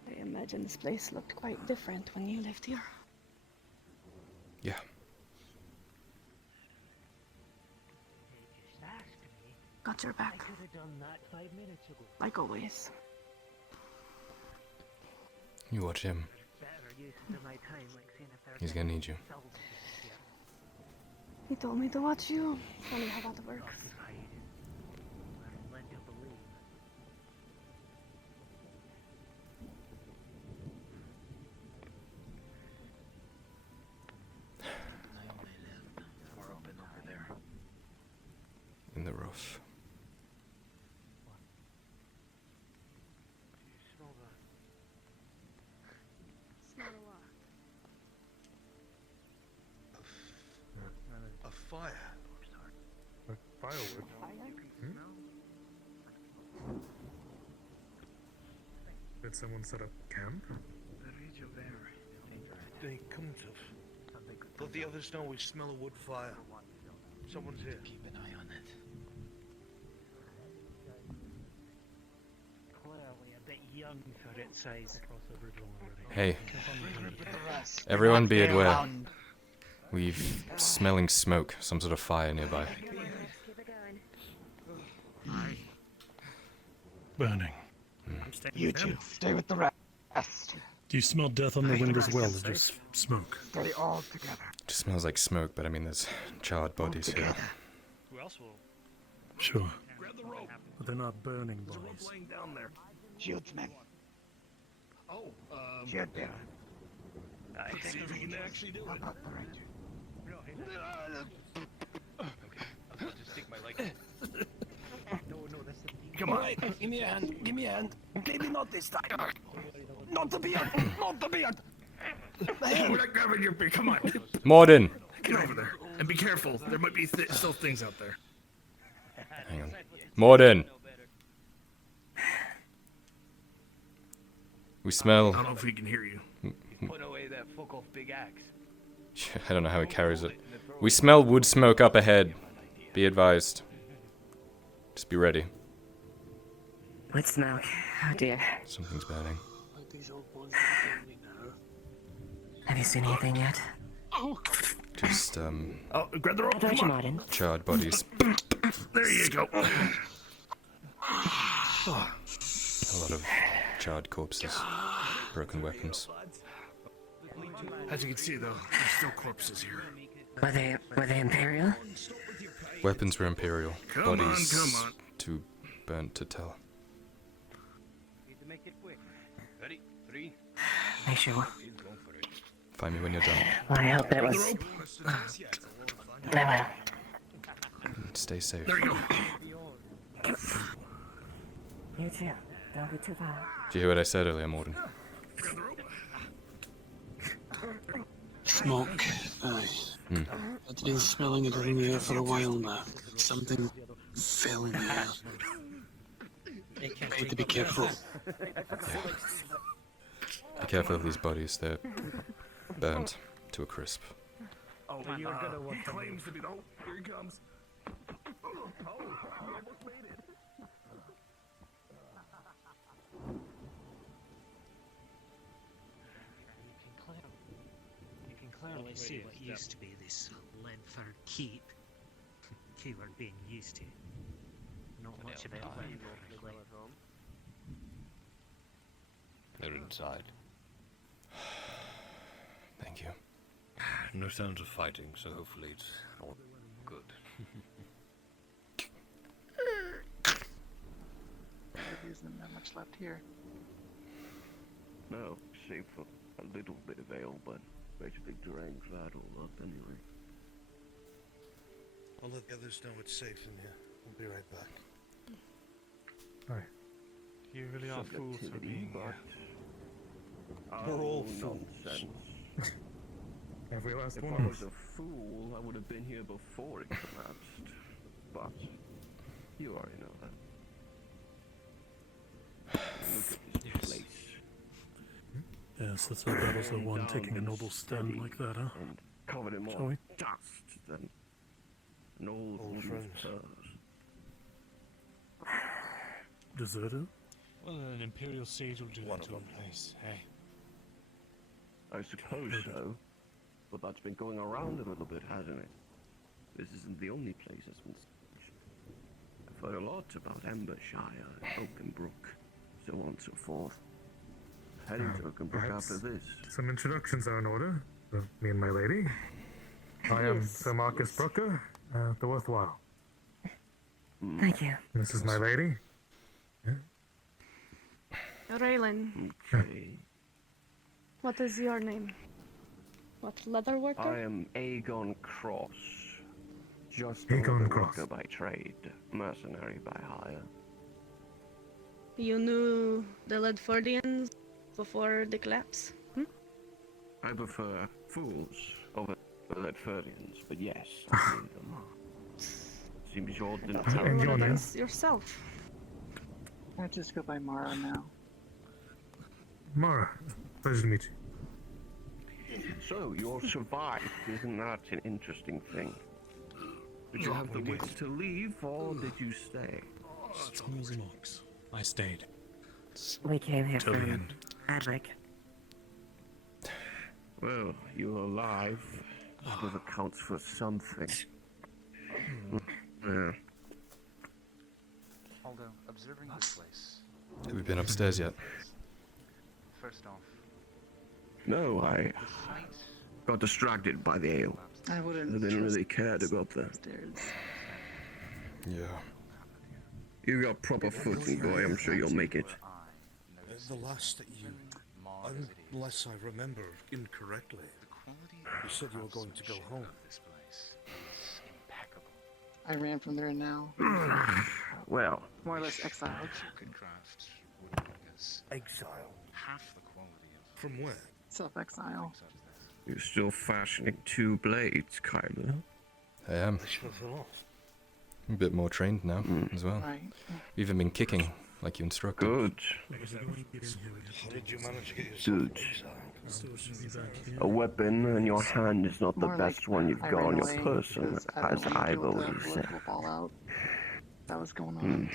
I imagine this place looked quite different when you lived here. Yeah. Got your back. Like always. You watch him. He's gonna need you. He told me to watch you. Funny how that works. In the roof. A fire. Firewood. Did someone set up camp? They couldn't have. But the others know we smell a wood fire. Someone's here. Keep an eye on it. Clearly a bit young for its size. Hey. Everyone be aware. We've smelling smoke, some sort of fire nearby. Burning. You two, stay with the rest. Do you smell death on the wind as well, or just smoke? Get it all together. Just smells like smoke, but I mean there's charred bodies here. Who else will? Sure. Grab the rope. But they're not burning bodies. Laying down there. Shieldsman. Oh, Shield bearer. Let's see if we can actually do it. About the right. I'll just stick my leg. Come on, give me a hand, give me a hand. Maybe not this time. Not the beard, not the beard. We're not grabbing your beard, come on. Morden! Get over there. And be careful, there might be still things out there. Hang on. Morden! We smell... I don't know if he can hear you. Put away that fuck off big axe. I don't know how he carries it. We smell wood smoke up ahead. Be advised. Just be ready. Wood smoke. Oh dear. Something's burning. Have you seen anything yet? Just, Oh, grab the rope. Don't you, Martin? charred bodies. There you go. A lot of charred corpses. Broken weapons. As you can see, though, there's still corpses here. Were they Imperial? Weapons were Imperial. Come Bodies on. too burnt to tell. Need to make it quick. Ready? 3. Are you sure? Find me when you're done. Well, I hope it was. I will. Stay safe. There you go. You too. Don't be too far. Did you hear what I said earlier, Morden? Smoke. Aye. I've been smelling it in the air for a while now. Something filling the air. Need to be careful. Be careful of these bodies, they're burnt to a crisp. Oh, you're gonna want he claims to be. Oh, here he comes. Oh, you almost made it. You can clearly see what used to be this lead-filled keep. Keyword being used to. Not much of it left, frankly. They're inside. Thank you. No sounds of fighting, so hopefully it's all good. There isn't that much left here. No, save for a little bit of ale, but basically drains that all up anyway. I'll let the others know it's safe in here. We'll be right back. Hi. You really are fools for being here. We're all fools. Every last If one I of was us. a fool, I would have been here before it collapsed. But you already know that. Look at this place. Yes, that's our battles are won, taking a noble stand like that, huh? And covered in Shall more we? dust than an old friends. Deserter? Well, an Imperial siege will do that to a place, hey? I suppose so. But that's been going around a little bit, hasn't it? This isn't the only place that's been sieged. I've heard a lot about Embershire, Oakenbrook, so on and so forth. Heading to Oakenbrook Perhaps after this. some introductions are in order. Me and my lady. I am Sir Marcus Brooker, the Worthwhile. Thank you. This is my lady. Raylan, Okay. what is your name? What, leather worker? I am Aegon Cross. Just Aegon a Cross. worker by trade, mercenary by hire. You knew the Ledfordians before the collapse? I prefer fools over Ledfordians, but yes, I knew them. Seems you all didn't Tell have me your what it name? is yourself. I just go by Mara now. Mara, pleasure to meet you. So, you all survived. Isn't that an interesting thing? Did you have the will to leave, or did you stay? Strong as an ox. I stayed. We came here Till the from end. Adric. Well, you're alive. That accounts for something. Yeah. Although, observing this place, Have we been upstairs yet? first off, No, I the site got distracted by the ale. I wouldn't. I didn't really care to go up there. Upstairs. Yeah. You got proper footing, boy. I'm sure you'll make it. The last that you, unless I remember incorrectly, you said you were going to go home. I ran from there now. Well, More or less exiled. Exile. half the quality of From where? Self-exile. you're still fashioning 2 blades, Kyler. I am. A bit more trained now, as well. Right. Even been kicking, like you instructed. Good. Did you manage to get yourself Good. exiled? A weapon in your hand is not the More best like one you've I got on ran your away person, because I as didn't want to I've deal with the always said. political fallout that was going on.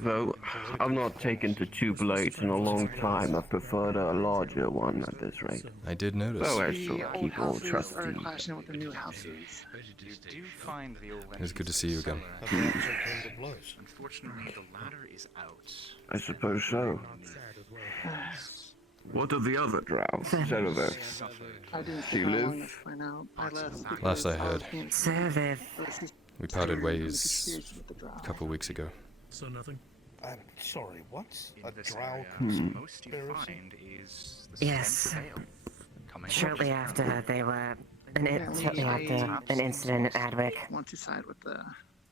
Though I've not taken to 2 blades in a long time, I've preferred a larger one at this rate. I did notice. So I The still old keep all houses trusty. are clashing with the new houses. You do find the old It's good to see you again. Unfortunately, the ladder is out. I suppose so. What of the other Drow? Cereviv? I didn't Do take you how long live? to find out. I left Last I because heard, can't Cereviv. we parted True, ways conspiracy with the Drow. a couple weeks ago. So nothing? I'm sorry, what? A This drow area, conspiracy? most you find is the Yes. scent of ale coming Shortly from- after they were shortly I- after an incident at Adwick, Want to side with the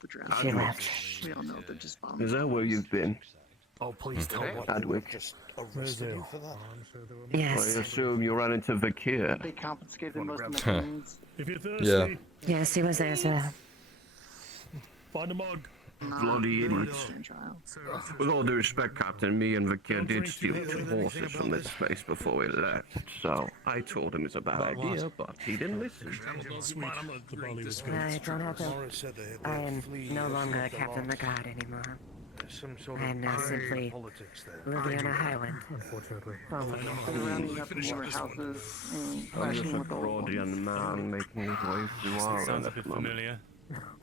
Drow. she left. We all know they're just Is that where you've been? Oh, please tell what Adwick. just arrested you for that. Yes. I assume you ran into Vakir. They confiscated most of my things. If you're thirsty, Yeah. Yes, he was there, sir. find a mug. Bloody idiot. With all due respect, Captain, me and Vakir did steal 2 horses from this place before we left. So I told him it's a bad idea, but he didn't listen. I don't have to. I am no longer Captain McGuard anymore. I am now simply Liliana Highland. Unfortunately. They're rounding up newer houses and I'm clashing just a with the old ones. Freudian man making his way through Ireland Sounds a at bit the moment. familiar.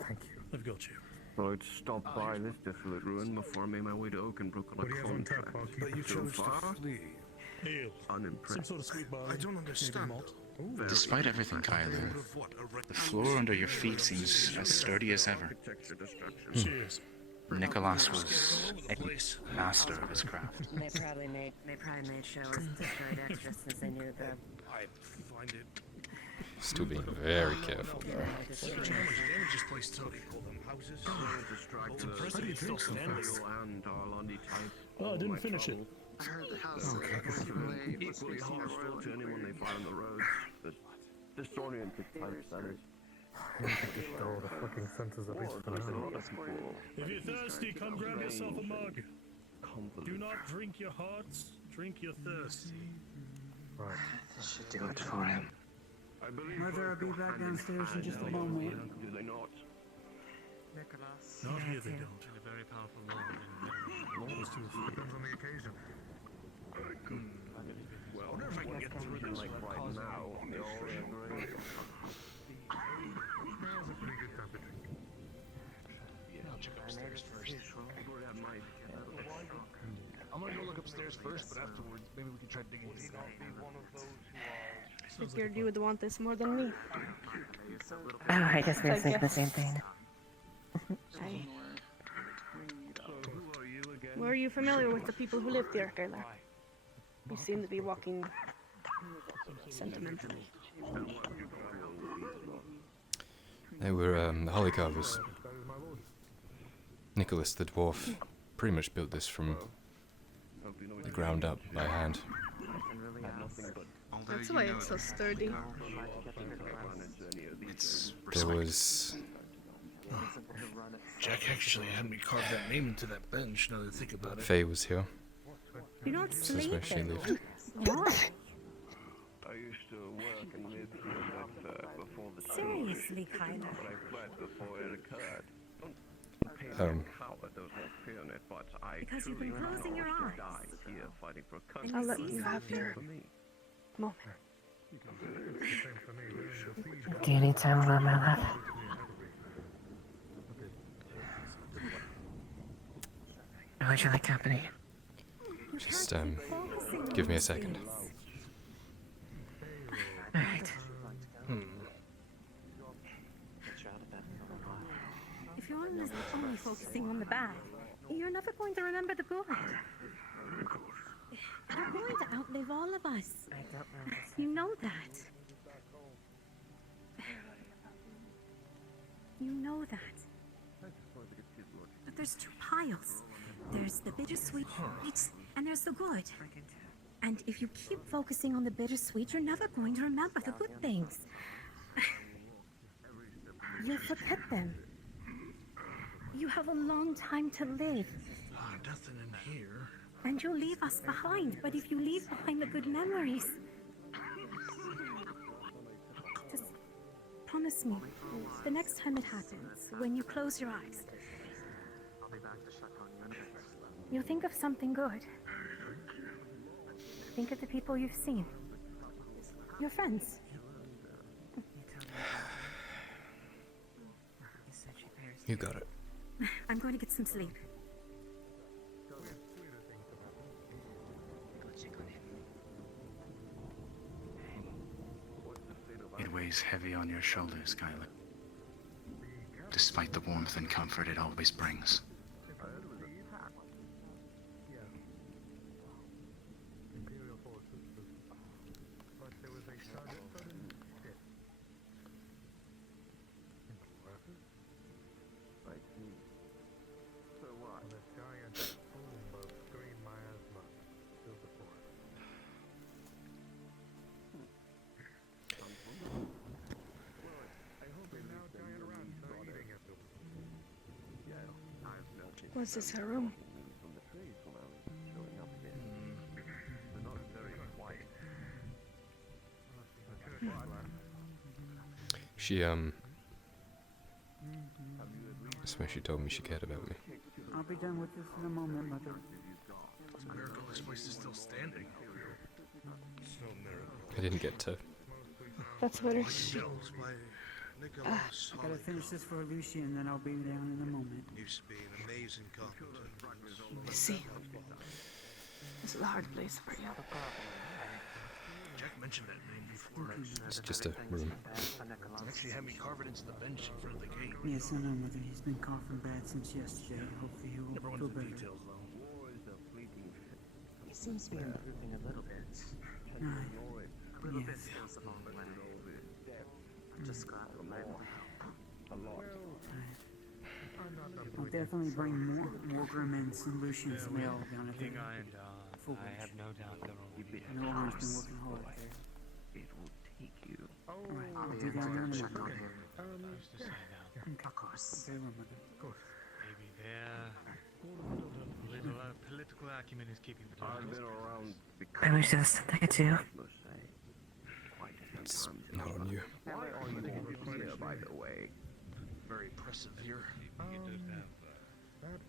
Thank you. I've got you. So I'd stop by this desolate ruin before I made my way to Oakenbrook on What do a you have on tap, contract. Marky? But you So chose far, to flee. Ale. Some unimpressed. sort of sweet barley. I don't maybe understand. malt. Despite everything, Kyler, the floor under your feet seems as sturdy as ever. Architecture destruction. Cheers. Nicholas was a master of his craft. They probably made sure it was destroyed extra since they knew the. I find it. Still being very careful though. How much damage this place took? Houses. It's impressive it's still standing. And Arlandi type. Oh, I didn't finish it. I heard the house was Equally hostile to anyone they find on the road. The disoriented types, that is. Destroy the fucking senses at least for now. If you're thirsty, come grab yourself a mug. Do not drink your hearts, drink your thirst. Right. This should do it for him. Mother, I'll be back downstairs in just a moment. Do they not? Nicholas. Not here, they don't. In a very powerful moment. Depends on the occasion. Well, I wonder if I can get through this like right now. They all agree. Now's a pretty good time to drink. I'll check upstairs first. I'm gonna go look upstairs first, but afterwards, maybe we can try digging through that. Figured you would want this more than me. Oh, I guess we were thinking the same thing. Aye. Were you familiar with the people who lived here, Kyler? You seem to be walking sentimentally. They were the Hollycarvers. Nicholas the dwarf pretty much built this from the ground up by hand. That's why it's so sturdy. There was Jack actually had me carve that name into that bench, now that I think about it. Faye was here. You're not This is where she sleeping. lived. Why? I used to work and live here before the Seriously, Kyler. But I fled before it occurred. But I Because you've truly been closing your resolved to eyes. die here fighting for a And country. I'll let you have your For me. moment. Do you need time alone, my love? Or would you like company? Just give me a second. Alright. If you're only focusing on the bad, you're never going to remember the good. You're going to outlive all of us. I don't know. You know that. You know that. But there's 2 piles. There's the bittersweet and there's the good. And if you keep focusing on the bittersweet, you're never going to remember the good things. You'll forget them. You have a long time to live. Nothing in here. And you'll leave us behind, but if you leave behind the good memories... Just promise me, the next time it happens, when you close your eyes, you'll think of something good. Think of the people you've seen. Your friends. You got it. I'm going to get some sleep. weighs heavy on your shoulders, Kyler. Despite the warmth and comfort it always brings. Imperial forces, but there was a sudden shift. I see. So what? The giant boom of green miasma filled the forest. I hope they now giant rats are eating it. Was this her room? From the trees when I was showing up here. They're not very quiet. She, that's when she told me she cared about me. I'll be done with this in a moment, Mother. It's a miracle this place is still standing. I didn't get to. That's better. I gotta finish this for Lucian, then I'll be down in a moment. Used to be an amazing carpenter. See, this is a hard place for you. Jack mentioned that name before. It's just a room. He actually had me carve it into the bench in front of the gate. Yes, I know, Mother. He's been coughing bad since yesterday. Hopefully he will Never went feel into better. details though. He seems to be improving a little bit. Right. A little bit Yes. goes a long way. Just got a little help. I'll definitely bring more Grimmins and Lucian's mail down at the full I have no doubt there will be. I know Orange's been working hard there. It will take you. Right, I'll be down there in a minute. Of course. Very well, Mother. Maybe their little political acumen is keeping the door I've been closed. around I wish there was something I could do. It's not on you. Why are you all here, by the way? Very impressive here. That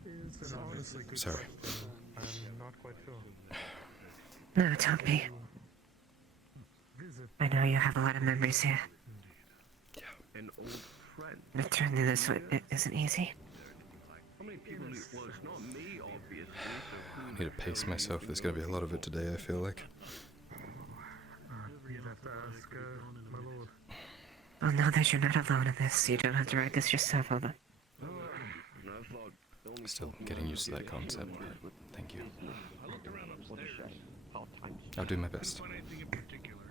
is an honestly good Sorry. question. I'm not quite sure. No, don't be. Visit. I know you have a lot of memories here. An old friend. Returning this isn't easy. How many people do well, it's not me, obviously. I need to pace myself. There's gonna be a lot of it today, I feel like. You'd have to ask, my lord. Well, know that you're not alone in this. You don't have to write this yourself, although. Still getting used to that concept, but thank you. I'll do my best. Anything in particular?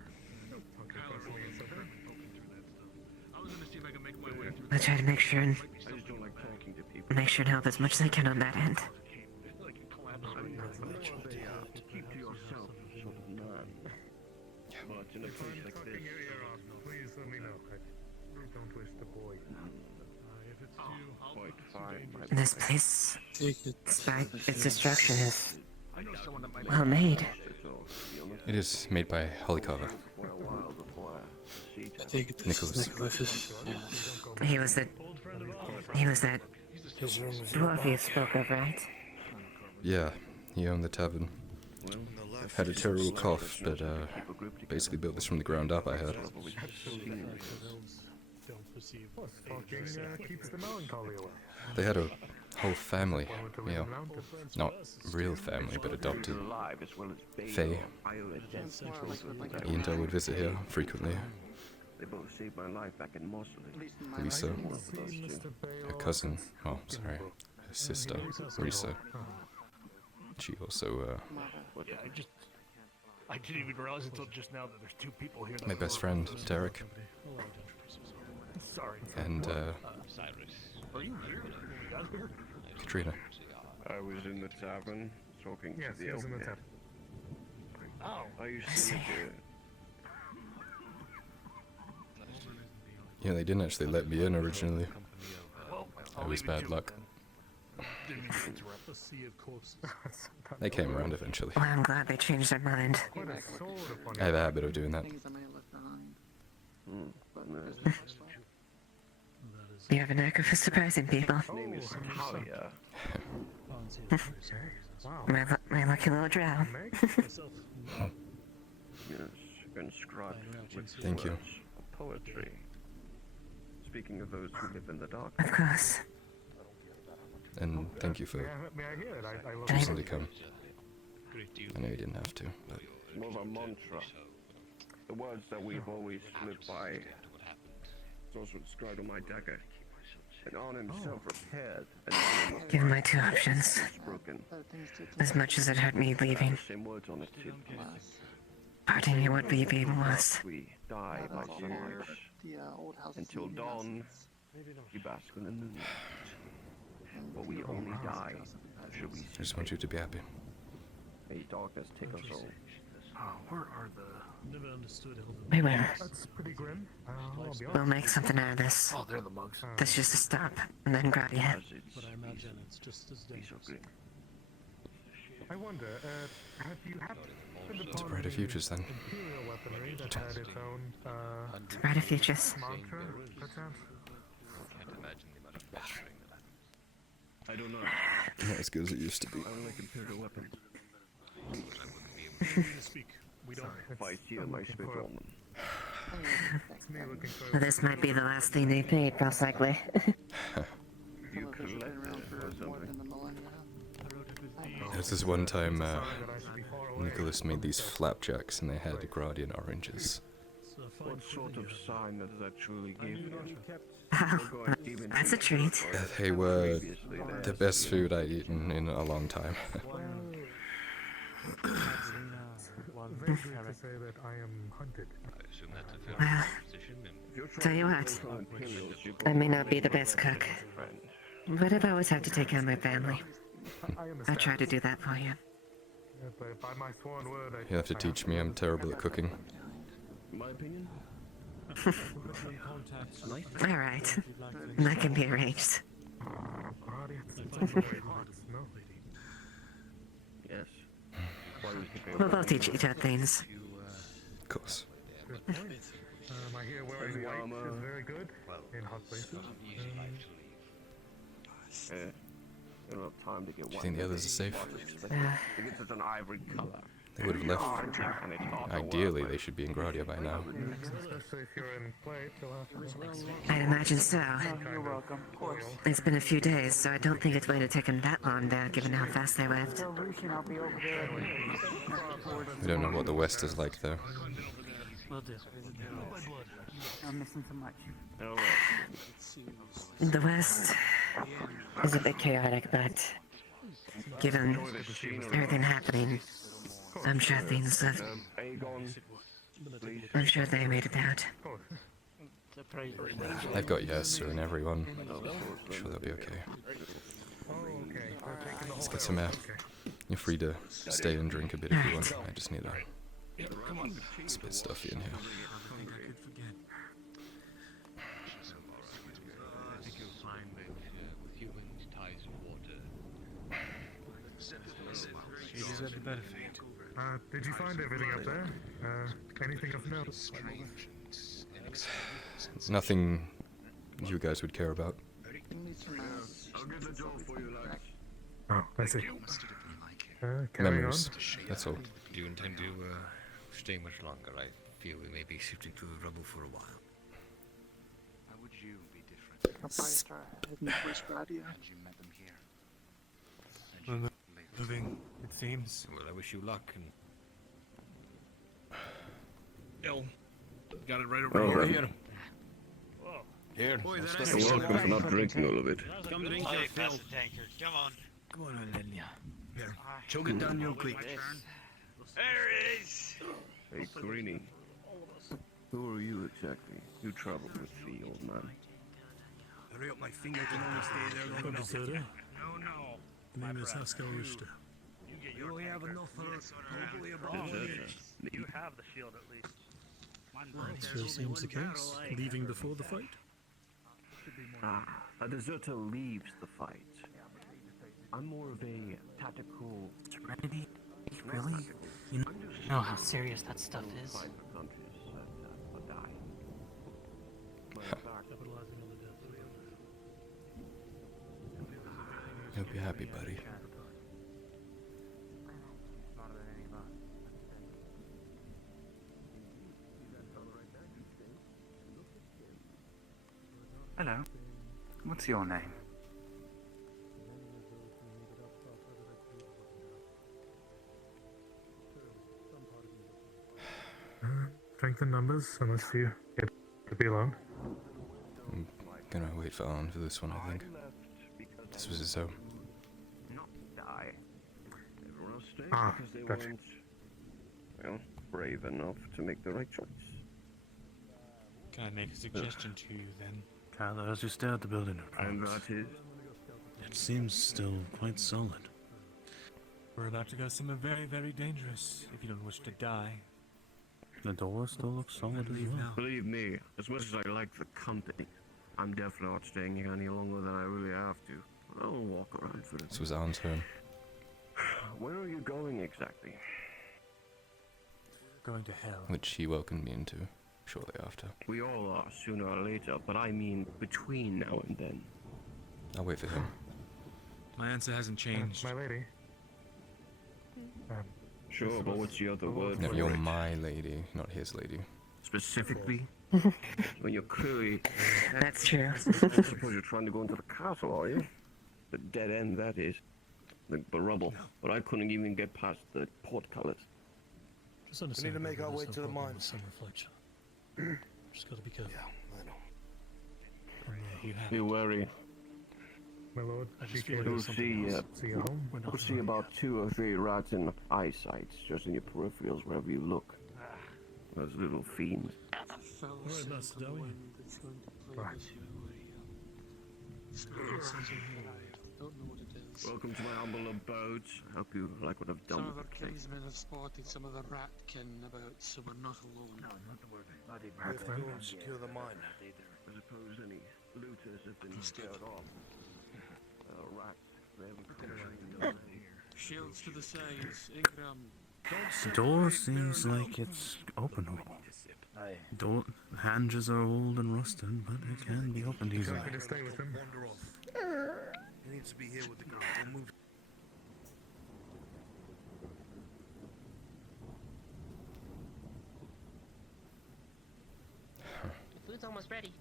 Kyler Blint started poking through that stuff. I was gonna see if I could make my way through. I'll try to make sure and I just don't like talking to people. make sure to help as much as I can on that end. Keep to yourself, sort of man. But in a place like this, Your ear off. Please let me know. I really don't wish to bore you. If it's due, I'll quite fine. This place, despite its destruction, is I know someone that might. well made. It is made by Hollycarver. I take it this is Nicholas. Yes. He was that dwarf you spoke of, right? Yeah, he owned the tavern. Had a terrible cough, but basically built this from the ground up, I heard. Talking keeps the melancholy away. They had a whole family, you know, not real family, but adopted. Faye. Ian would visit here frequently. They both saved my life back in Mosley. Lisa, her cousin, oh, sorry, her sister, Risa. She also, I didn't even realize until just now that there's two people here. my best friend, Derek, Sorry. and, Are you here? You got here? Katrina. I was in the tavern talking Yes, to the he was in the old man. tavern. Oh. I used to live here. Yeah, they didn't actually let me in originally. It was bad luck. Didn't mean to interrupt. A sea of corpses. They came around eventually. Well, I'm glad they changed their mind. Quite a sword upon I have a habit of doing that. Things I may have left behind. But You have a knack of surprising people. His name is Talia. My lucky little drow. Yes, inscribed with Thank you. words of poetry. Speaking of those who live in the dark. Of course. And thank you for May I hear it? I love choosing to come. I know you didn't have to, but It's more of a mantra. The words that we've always lived by That's also inscribed on my dagger. And on himself repaired. Give my 2 options. As much as it hurt me leaving, Same words on it too. parting me would be painless. We die by sunlight. Until dawn, we bask in the moonlight. But we only die should we I just want you to be happy. May darkness take us all. Where are the... Never understood how We will. That's pretty grim. I'll be We'll make something out of this. Oh, they're the monks. That's just a stop, and then Gradia. But I imagine it's just as dangerous. I wonder, have you happened It's upon brighter futures then. imperial weaponry that had its own, Brighter futures. mantra, perchance? Can't imagine the amount of battering that I don't know. Not as good as it used to be. I don't like imperial weapons. Speak. We don't. If I see them, I spit on them. This might be the last thing they paid, most likely. You collect or something. There was this one time Nicholas made these flapjacks and they had Gradian oranges. What sort of sign does that truly give you? That's a treat. They were the best food I'd eaten in a long time. Vaguely to say that I am hunted. Well, tell you what, I may not be the best cook, but I've always had to take care of my family. I try to do that for you. But by my sworn word, You have to teach me, I'm terrible at cooking. My opinion? Alright, that can be arranged. Yes. We'll both teach each other things. Of course. I hear wearing white is very good in hot places. I don't have time to get Do you think the others are safe? Because it's an ivory color. They would have left. Ideally, they should be in Gradia by now. Especially if you're in play till after. I'd imagine so. You're welcome. Of course. It's been a few days, so I don't think it's going to take them that long there, given how fast they left. Tell Lucian I'll be over there. We don't know what the West is like, though. Will do. I'm missing so much. The West is a bit chaotic, but given everything happening, I'm sure things have... I'm sure they made it out. They've got Yasser and everyone. I'm sure they'll be okay. Let's get some air. You're free to stay and drink a bit if you want. I just need it's a bit stuffy in here. Did you find everything up there? Anything of note? Nothing you guys would care about. Oh, I see. Memories. That's all. Do you intend to stay much longer? I feel we may be sifting through the rubble for a while. How would you be different? I'll probably start heading towards Gradia. And you met them here. Living, it seems. Well, I wish you luck and... Yo, got it right over here. Here. Boy, that You're welcome for not drinking all of it. Come drink your fill. Come on. Come on, Olenia. Here, choke it down real quick. There it is. Hey, Greenie. Who are you exactly? You traveled with me, old man. Hurry up, my finger can only stay there long enough. Understood, eh? No. The name is Haskell Richter. You only have enough for probably a ball. You have the shield at least. That sure seems the case. Leaving before the fight? A deserter leaves the fight. I'm more of a tactical... Serenity? Really? You know how serious that stuff is? You'll be happy, buddy. Hello. What's your name? Strength in numbers, unless you get to be alone. Gonna wait for Arn for this one, I think. This was his home. Not die. Everyone else stayed Ah, because they gotcha. weren't, well, brave enough to make the right choice. Can I make a suggestion to you then? Kyler, as you stare at the building, And that is? it seems still quite solid. We're about to go somewhere very, very dangerous if you don't wish to die. The door still looks solid as well. Believe me, as much as I like the company, I'm definitely not staying here any longer than I really have to. I'll walk around for a This was Arn's home. Where are you going exactly? Going to hell. Which he welcomed me into shortly after. We all are, sooner or later, but I mean between now and then. I'll wait for him. My answer hasn't changed. My lady. Sure, but what's the other word No, for you're it? my lady, not his lady. Specifically? When you're clearly... That's true. I suppose you're trying to go into the castle, are you? The dead end, that is. The rubble. But I couldn't even get past the portcullis. Just understand. to make our way there's to no the problem mines. with some reflection. Just gotta be careful. Yeah, I know. Yeah, you have. Be wary. My lord, I she just feel came like You'll there's something see, else. see you home. We're not You'll see far. about 2 or 3 rats in eyesight, just in your peripherals wherever you look. Those little fiends. Alright, Master Dowie. Right. Don't know what it is. Welcome to my humble abode. I hope you like what I've done Some of with our the place. kinsmen have spotted some of the ratkin about, so we're not alone. No, not to worry. Not even. We have to go and secure the mine. I suppose any looters have been scared off. Rats. They haven't come Shields to the sides, Ingram. The door seems like it's openable. Door hinges are old and rusted, but it can be opened easily. Happy to stay with him. Wander off. He needs to be here with the girl. We'll move. The food's almost ready.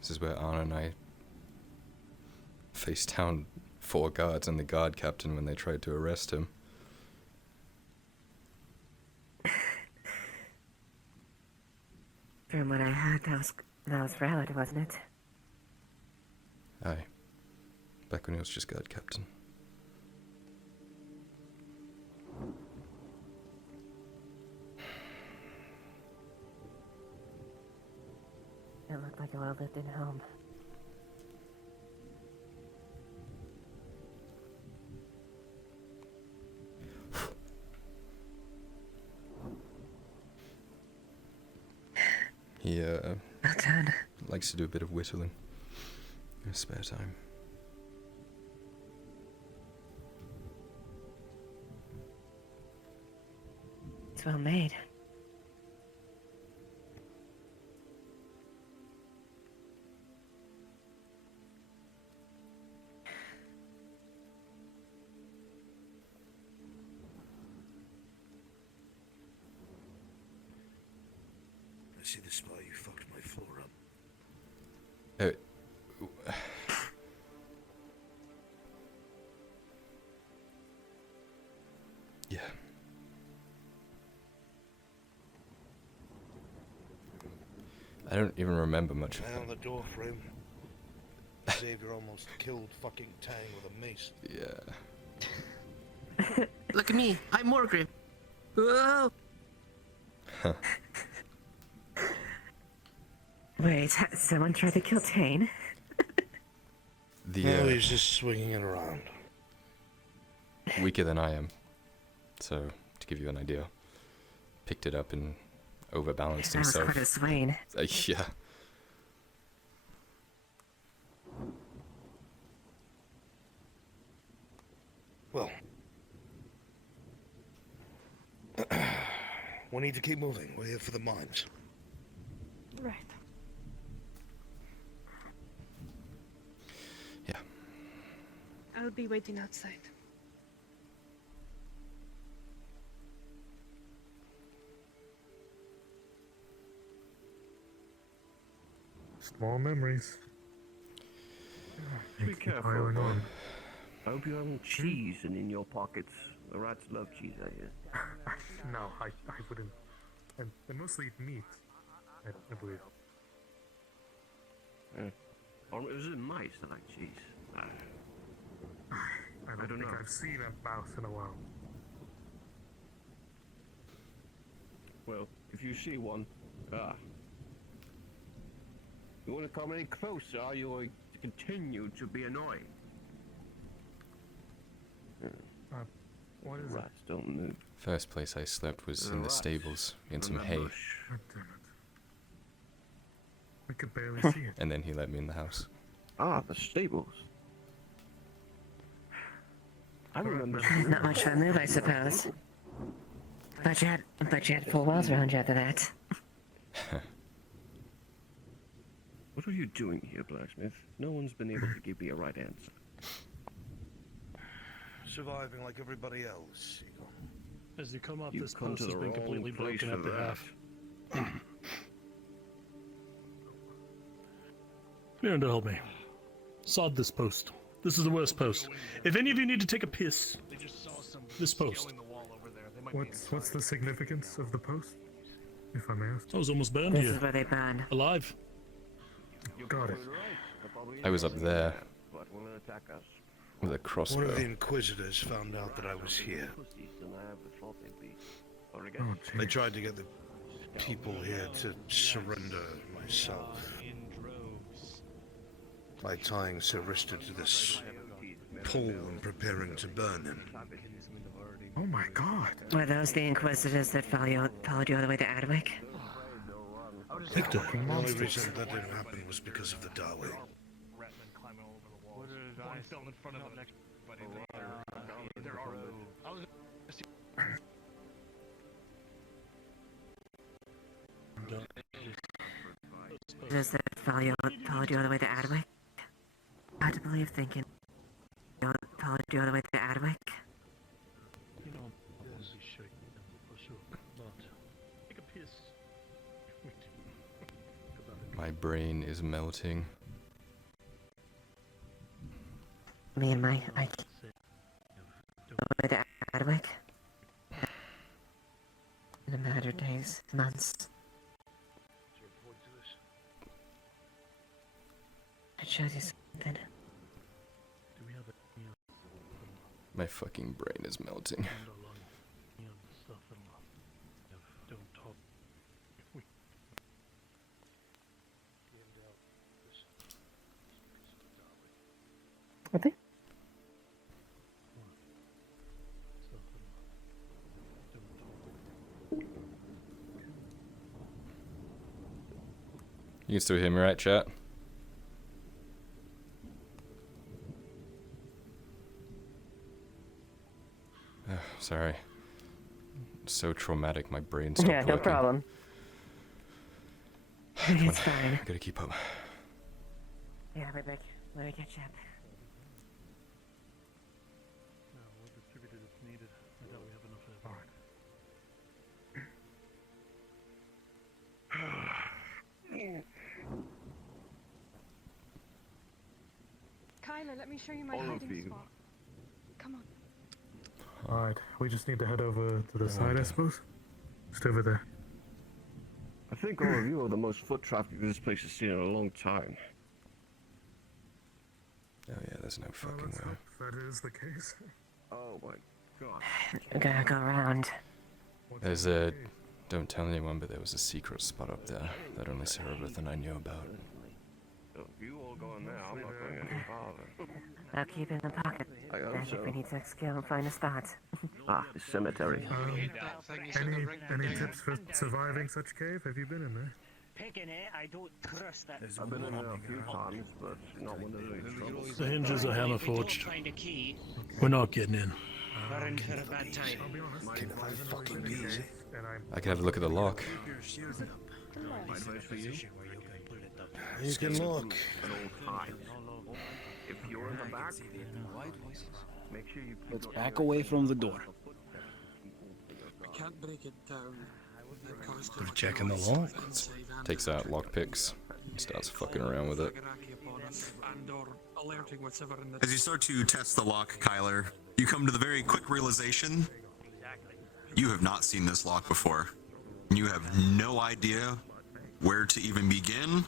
This is where Arn and I faced down 4 guards and the guard captain when they tried to arrest him. From what I heard, that was valid, wasn't it? Aye. Back when he was just guard captain. It looked like a well-lived-in home. He Well done. likes to do a bit of whittling in his spare time. It's well made. I see the spot you fucked my floor up. Yeah. I don't even remember much of Man that. on the door frame. Xavier almost killed fucking Tang with a mace. Yeah. Look at me, I'm Morgan. Whoa! Wait, someone tried to kill Tane? No, he's just swinging it around. Weaker than I am. So, to give you an idea, picked it up and overbalanced That was himself. quite a swing. Yeah. Well, we need to keep moving. We're here for the mines. Right. Yeah. I'll be waiting outside. Small memories. Be Keep careful, piling though. on. I hope you haven't cheese in your pockets. The rats love cheese, I hear. No, I wouldn't. And they mostly eat meat. I believe. Or was it mice? Like, jeez. I don't think I've seen a mouse in a while. Well, if you see one, you want to come any closer, or you going to continue to be annoying? What is Rats don't move. First place I slept was in the stables, in some hay. God damn it. We could barely see it. And then he let me in the house. Ah, the stables. I remember. Not much of a move, I suppose. But you had 4 wells around you after that. What are you doing here, blacksmith? No one's been able to give me a right answer. Surviving like everybody else, Eagle. As you come up, You've this come post to has the been wrong completely place broken up for to that. half. You're here to help me. Sod this post. This is the worst post. If any of you need to take a piss, this post. What's the significance of the post, if I may ask? I was almost burned This here. is where they burn. Alive. Got it. I was up there But will it attack us? with a One of the crossbow. Inquisitors found out that I was here. Oh, They tried to get the people here to surrender myself by tying Sir Rista to this pole and preparing to burn him. Oh my god. Were those the Inquisitors that followed you all the way to Adwick? Victor, the only reason that didn't happen was because of the Dawi. One fell in front of the next buddy. There are Those that followed you all the way to Adwick? Hard to believe thinking followed you all the way to Adwick? You know, obviously shake for sure, but take a piss. My brain is melting. Me and I came all the way to Adwick. In a matter of days, months. I'd show you something. My fucking brain is melting. Don't talk. What thing? You can still hear me, right, chat? Sorry. So traumatic, my brain stopped Yeah, no working. problem. It's fine. I gotta keep up. Yeah, right back. Let me catch up. No, we'll distribute it if needed. I doubt we have enough of it. Kyler, let me show you my hiding spot. Come on. Alright, we just need to head over to the side, I suppose? Just over there. I think all of you are the most foot traffic this place has seen in a long time. Oh yeah, there's no fucking way. If that is the case. Oh my god. I'm gonna go around. There's a... Don't tell anyone, but there was a secret spot up there that only Sir Ruth and I knew about. So if you all go in there, I'm not going any farther. I'll keep it in the pocket. I hope And so. if we need to skill and find a spot. The cemetery. Any tips for surviving such cave? Have you been in there? Picking it, I don't trust that. I've been in there a few times, but not when there's any trouble. The hinges are hammer forged. Find a key. We're not getting in. We're in for a bad time. I can have a look at the lock. You can look. At all times. If you're in the back, make sure you Let's back away from the door. I can't break it down. We're checking the lock. Takes out lockpicks. Starts fucking around with it. As you start to test the lock, Kyler, you come to the very quick realization you have not seen this lock before. You have no idea where to even begin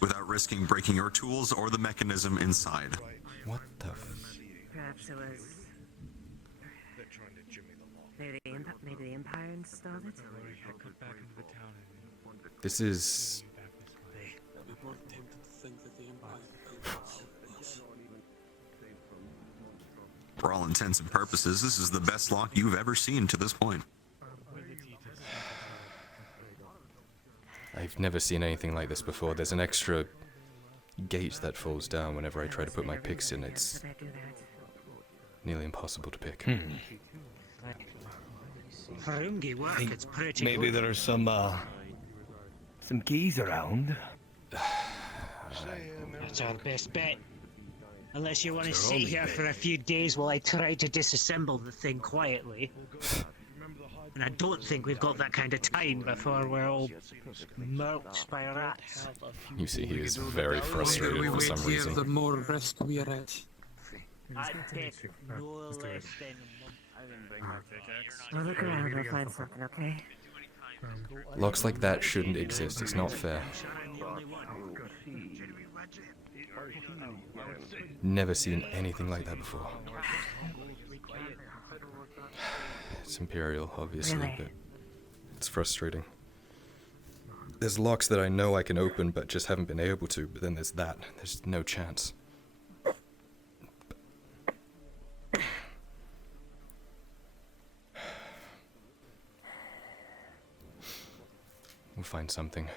without risking breaking your tools or the mechanism inside. What the Perhaps it was. Maybe the Empire installed it? This is... I'd be more tempted to think that the Empire built us. For all intents and purposes, this is the best lock you've ever seen to this point. I've never seen anything like this before. There's an extra gate that falls down whenever I try to put my picks in. It's nearly impossible to pick. For Ungi work, it's pretty Maybe good. there are some keys around. That's our best bet. Unless you want to It's our sit only here bet. for a few days while I try to disassemble the thing quietly. And I don't think we've got that kind of time before we're all mulched by rats. You see, he is very frustrated we for wait some here, reason. the more risk we are at. I'd take no less than I didn't bring my pickaxe. I'll look around, I'll find something, okay? Locks like that shouldn't exist. It's not fair. Never seen anything like that before. It's Imperial, obviously, Really? but it's frustrating. There's locks that I know I can open, but just haven't been able to, but then there's that. There's no chance. We'll find something.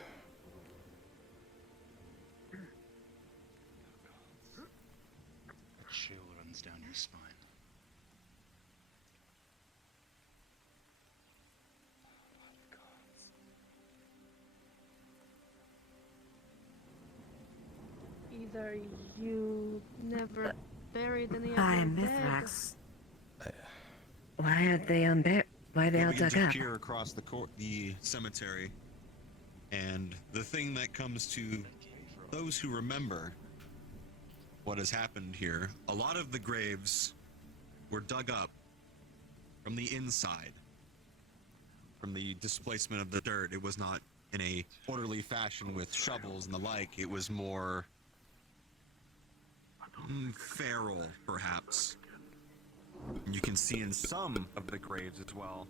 A chill runs down your spine. Either you never buried any of Hi, your dead. Mithrax. Why are they unburied? Why are they all We begin dug to up? peer across the cemetery, and the thing that comes to those who remember what has happened here, a lot of the graves were dug up from the inside, from the displacement of the dirt. It was not in a orderly fashion with shovels and the like. It was more feral, perhaps. You can see in some of the graves as well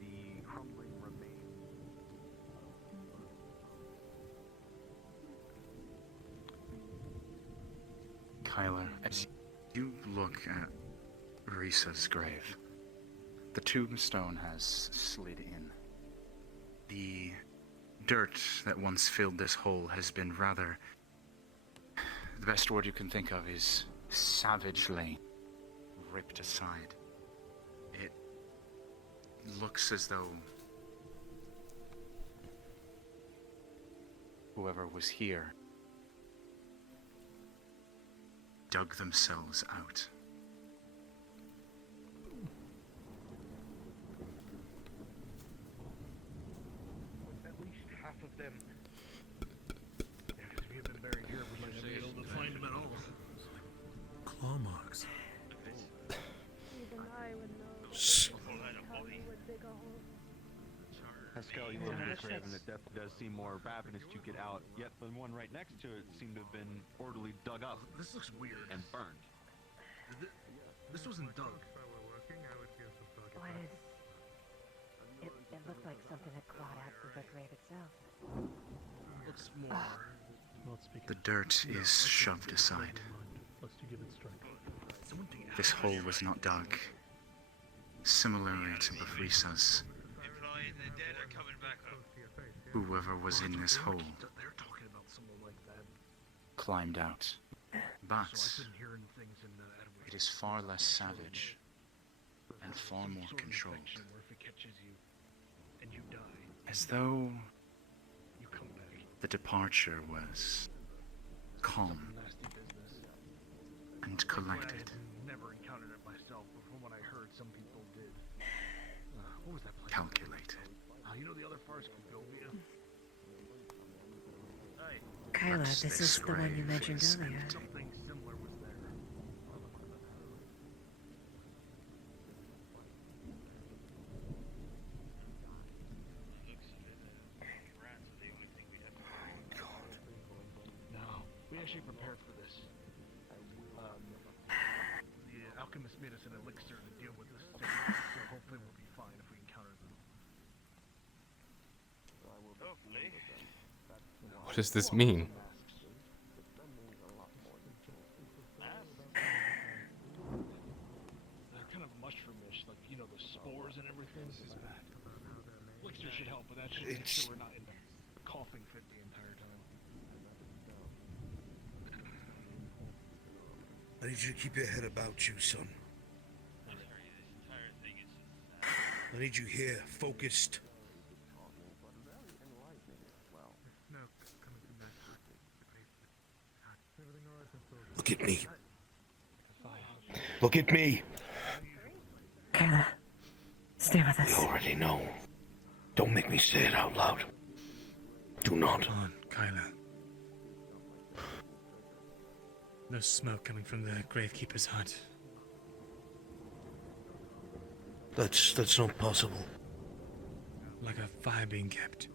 the crumbling remains. Kyler, as you look at Risa's grave, the tombstone has slid in. The dirt that once filled this hole has been rather... The best word you can think of is savagely ripped aside. It looks as though whoever was here dug themselves out. At least half of them. If we had been buried here, we might have been able to find them at all. Claw marks. Even I would know. Shh. How you would dig a hole. Pascal, you look at this grave and it definitely does seem more ravenous to get out, yet the one right next to it seemed to have been orderly dug up. This looks weird. And burned. This wasn't dug. What is... It looked like something had clawed out through the grave itself. Looks more... The dirt is shoved aside. This hole was not dug. Similarly to Bafrisa's, whoever was in this hole They're talking about someone like that. climbed out. But So I've been hearing things in Edward. it is far less savage and far more controlled. Where if it catches you and you die, As though you come back. the departure was calm and collected. Never encountered it myself, but from what I heard, some people did. What was that place? Calculated. You know the other forest could go via. Kyla, Perhaps this this is the one you grave mentioned is earlier. empty. Something similar was there. actually prepared for this. The alchemist made us an elixir to deal with this, so hopefully we'll be fine if we encounter them. Hopefully. What does this mean? They're kind of mushroomish, like, you know, the spores and everything. This is bad. Elixir should help, but that should make sure we're not in a coughing fit the entire time. I need you to keep your head about you, son. I need you here, focused. Look at me. Look at me. Kyler, stay with us. You already know. Don't make me say it out loud. Do not. Come on, Kyler. There's smoke coming from the Gravekeeper's hut. That's not possible. Like a fire being kept.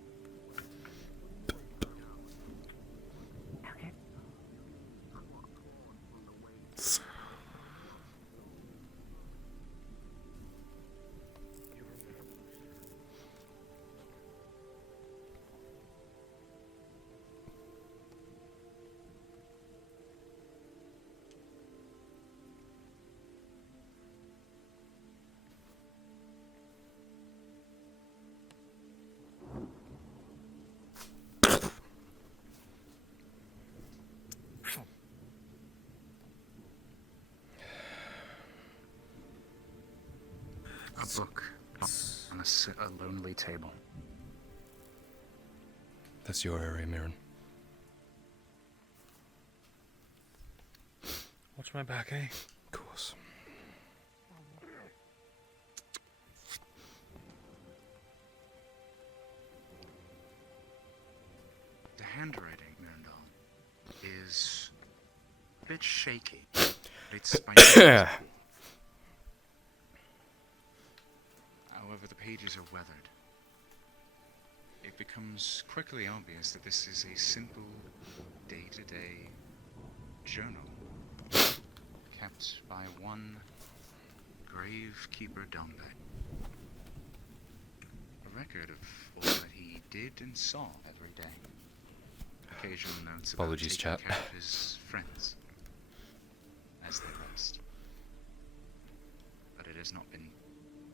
A book on a lonely table. That's your area, Mirren. Watch my back, eh? Of course. The handwriting, Mirandal, is a bit shaky. It's by However, the pages are weathered. It becomes quickly obvious that this is a simple, day-to-day journal kept by one Gravekeeper Dombe. A record of all that he did and saw every day. Occasional notes about Apologies, taking chat. care of his friends as they rest. But it has not been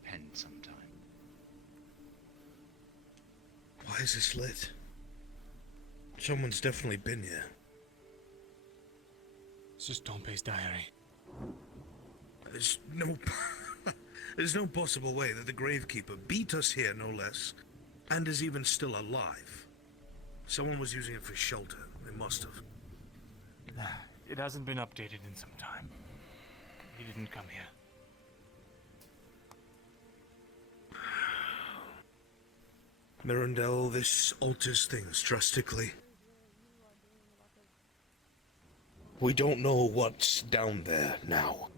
penned sometime. Why is this lit? Someone's definitely been here. It's just Dombe's diary. There's no... There's no possible way that the Gravekeeper beat us here, no less, and is even still alive. Someone was using it for shelter. They must have. It hasn't been updated in some time. He didn't come here. Mirandel, this alters things drastically. We don't know what's down there now.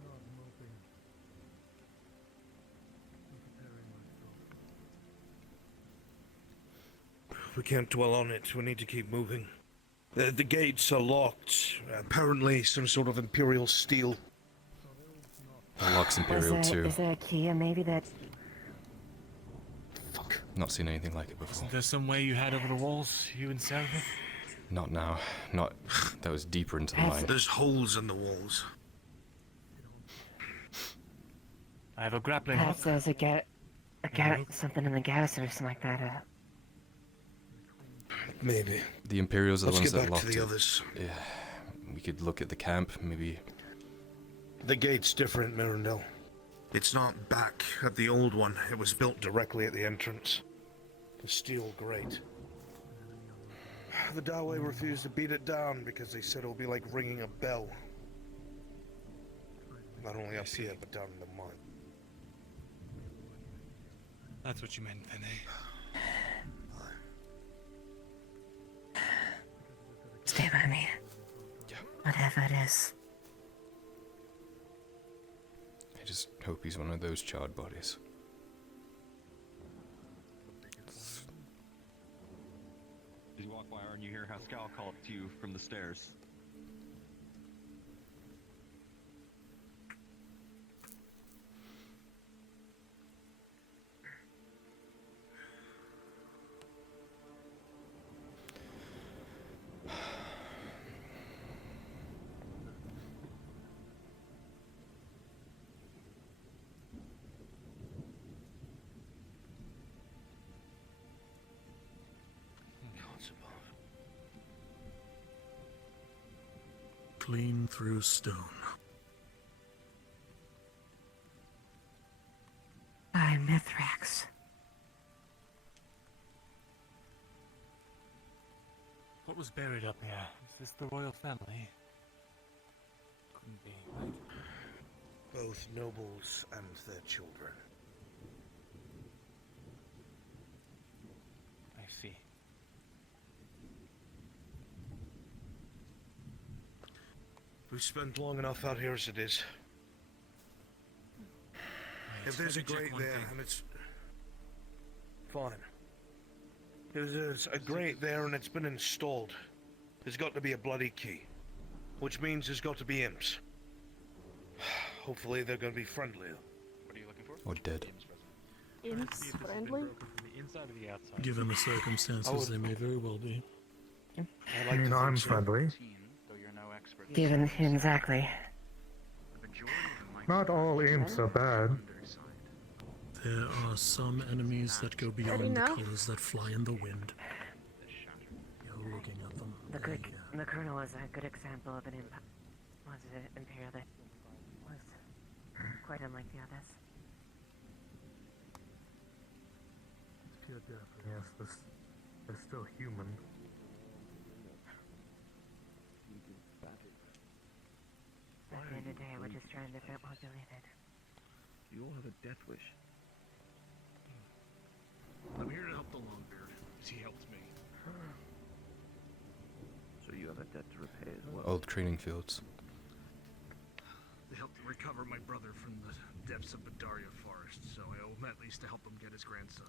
We can't dwell on it. We need to keep moving. The gates are locked. Apparently some sort of Imperial steel. The lock's Imperial too. Is there a key maybe that... Not seen anything like it before. Isn't there some way you had over the walls, you and Seraph? Not now. Not. That was deeper into the mine. There's holes in the walls. I have a grappling hook. Perhaps there's something in the garrison or something like that. Maybe. The Imperials are the Let's ones get that back to locked the it. others. Yeah. We could look at the camp, maybe. The gate's different, Mirandel. It's not back at the old one. It was built directly at the entrance. The steel grate. The Drow refused to beat it down because they said it would be like ringing a bell. Not only up here, but down in the mine. That's what you meant then, eh? Stay by me. Yeah. Whatever it is. I just hope he's one of those charred bodies. As you walk by, and you hear Haskell call up to you from the stairs. clean through stone. By Mithrax. What was buried up here? Is this the royal family? Couldn't be, right? Both nobles and their children. I see. We've spent long enough out here as it is. If there's a grate there, and it's... Fine. If there's a grate there and it's been installed, there's got to be a bloody key. Which means there's got to be imps. Hopefully they're going to be friendly. What are you looking for? Or dead. Imps friendly? Given the circumstances, they may very well be. I mean, I'm friendly. Given exactly. Not all imps are bad. There are some enemies that go beyond the colors that fly in the wind. You're looking at them. The Colonel was a good example of an Imperial that was quite unlike the others. Pure death. Yes, they're still human. At the end of the day, we're just trying to get populated. You all have a death wish. I'm here to help the Longbeard, as he helped me. So you have a debt to repay as well. Old training fields. They helped recover my brother from the depths of Badaria Forest, so I owe him at least to help him get his grandson.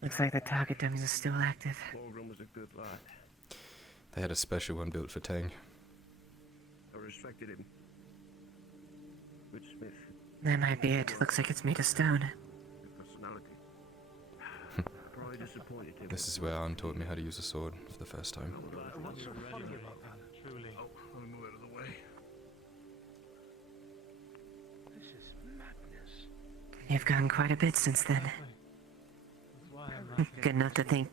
Looks like the target dummies are still active. Overgrown was a good lad. They had a special one built for Tang. I respected him. Good smith. That might be it. Looks like it's made of stone. Good personality. Probably disappointed him. This is where Anne taught me how to use a sword for the first time. What's so funny about that? Truly. Oh, let me move out of the way. This is madness. You've gone quite a bit since then. Good enough to think.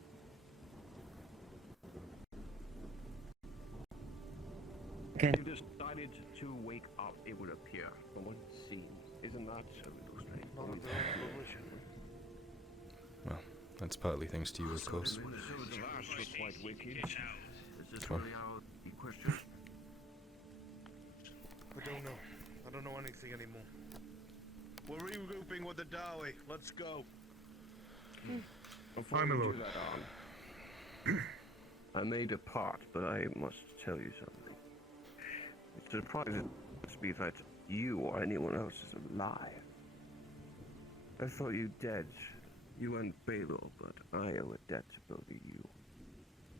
Good. You decided to wake up, it would appear, from what it seems. Isn't that so strange? Well, that's partly thanks to you, of course. Quite wicked. Is this Come on. really our question? I don't know. I don't know anything anymore. We're regrouping with the Dowie. Let's go. Before we do that, I may depart, but I must tell you something. It surprises me that you or anyone else is alive. I thought you dead, you and Baylor, but I owe a debt to both of you.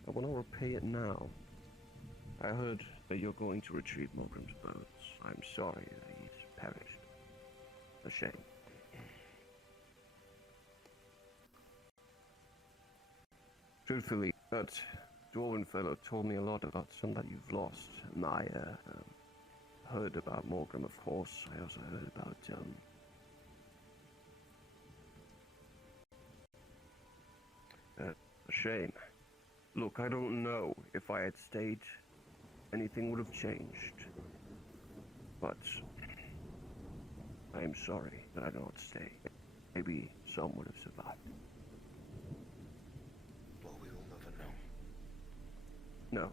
I will not repay it now. I heard that you're going to retrieve Morgrim's boats. I'm sorry that he's perished. A shame. Truthfully, that dwarven fellow told me a lot about some that you've lost. I heard about Morgrim, of course. I also heard about a shame. Look, I don't know if I had stayed, anything would have changed. But I am sorry that I did not stay. Maybe some would have survived. Well, we will never know. No.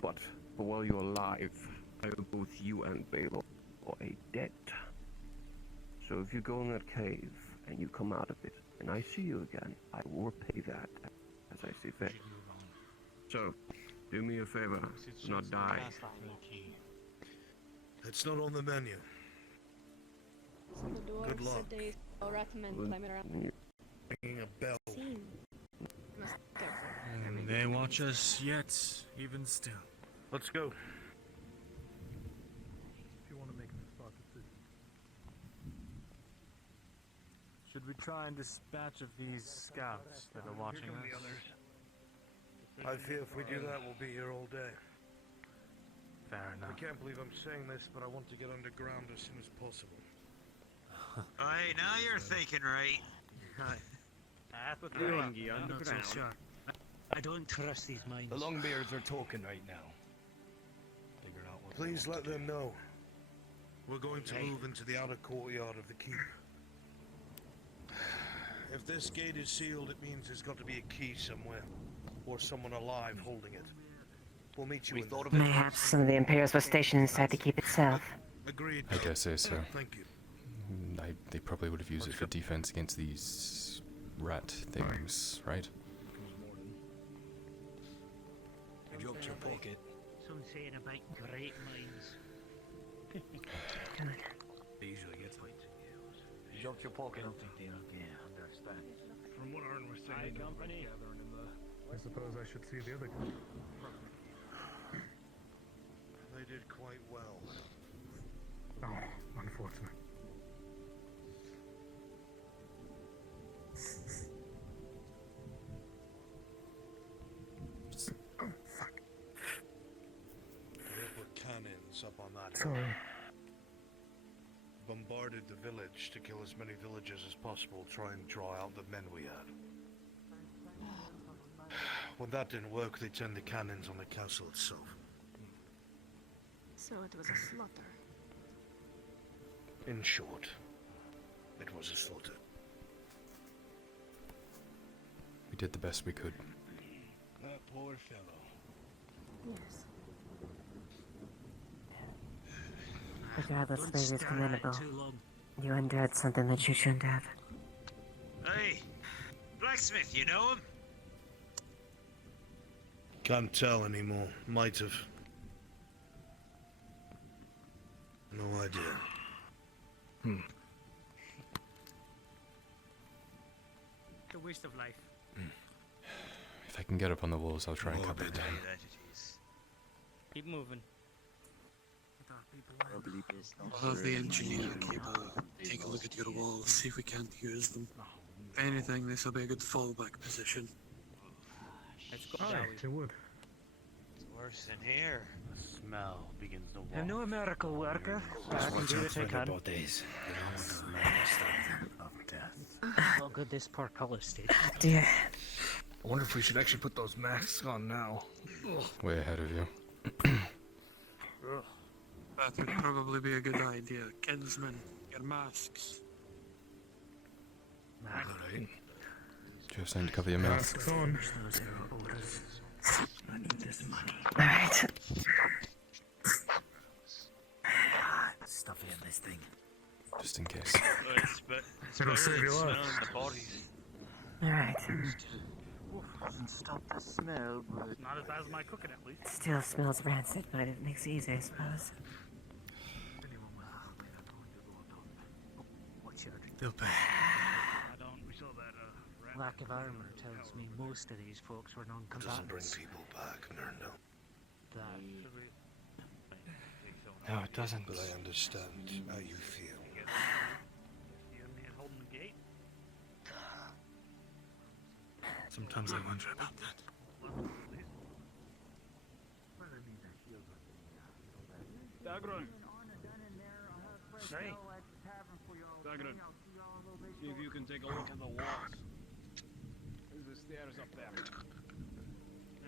But while you're alive, I owe both you and Baylor a debt. So if you go in that cave and you come out of it, and I see you again, I will repay that as I see fit. So, do me a favor, do not die. It's not on the menu. The dwarves Good luck. said they all recommend climbing around. Ringing a bell. Scene. And they watch us yet, even still. Let's go. If you want to make an spot decision. Should we try and dispatch of these scouts that are watching us? I fear if we do that, we'll be here all day. Fair enough. I can't believe I'm saying this, but I want to get underground as soon as possible. Hey, now you're thinking right. That's what they're I'm not so sure. I don't trust these mines. The Longbeards are talking right now. Please let them know. We're going to move into the outer courtyard of the keep. If this gate is sealed, it means there's got to be a key somewhere, or someone alive holding it. We'll meet you in there. Mayhaps some of the Imperials were stationed inside the keep itself. Agreed. I dare say so. Thank you. They probably would have used it for defense against these rat things, right? You dropped your pocket. Some saying about great minds. Usually gets it. You dropped your pocket. I don't think they understand. From what Arn was saying, company gathering in the. I suppose I should see the other group. They did quite well. Oh, unfortunate. Oh, fuck. They put cannons up on that. Sorry. Bombarded the village to kill as many villagers as possible, try and draw out the men we had. When that didn't work, they turned the cannons on the castle itself. So it was a slaughter. In short, it was a slaughter. We did the best we could. That poor fellow. Yes. Regardless, slavery is commendable. You undead something that you shouldn't have. Hey, blacksmith, you know him? Can't tell anymore. Might have. No idea. The waste of life. If I can get up on the walls, I'll try and cut them down. Keep moving. I'll have the engineer cable. Take a look at your walls, see if we can't use them. If anything, this will be a good fallback position. Let's go. It would. It's worse than here. The smell begins to walk. I'm no miracle worker, but I can do what I can. Not good this poor color state. Dear. I wonder if we should actually put those masks on now. Way ahead of you. That would probably be a good idea. Kinsmen, your masks. Do you have something to cover your mouth? Masks on. I need this money. Alright. Stuff it in this thing. Just in case. It's It'll better save than your life. smelling the bodies. Alright. Doesn't stop the smell, but Not as bad as my cooking, at least. Still smells rancid, but it makes it easier, I suppose. what's your drink? They'll pay. I don't. We saw that. Lack of armor tells me most of these folks were Doesn't bring non-combatants. people back, Nerndal. That. No, it doesn't. But I understand how you feel. You have man holding the gate? Sometimes I wonder about that. Dagron. Hey. Dagron. See if you can take a look at the walls. There's the stairs up there.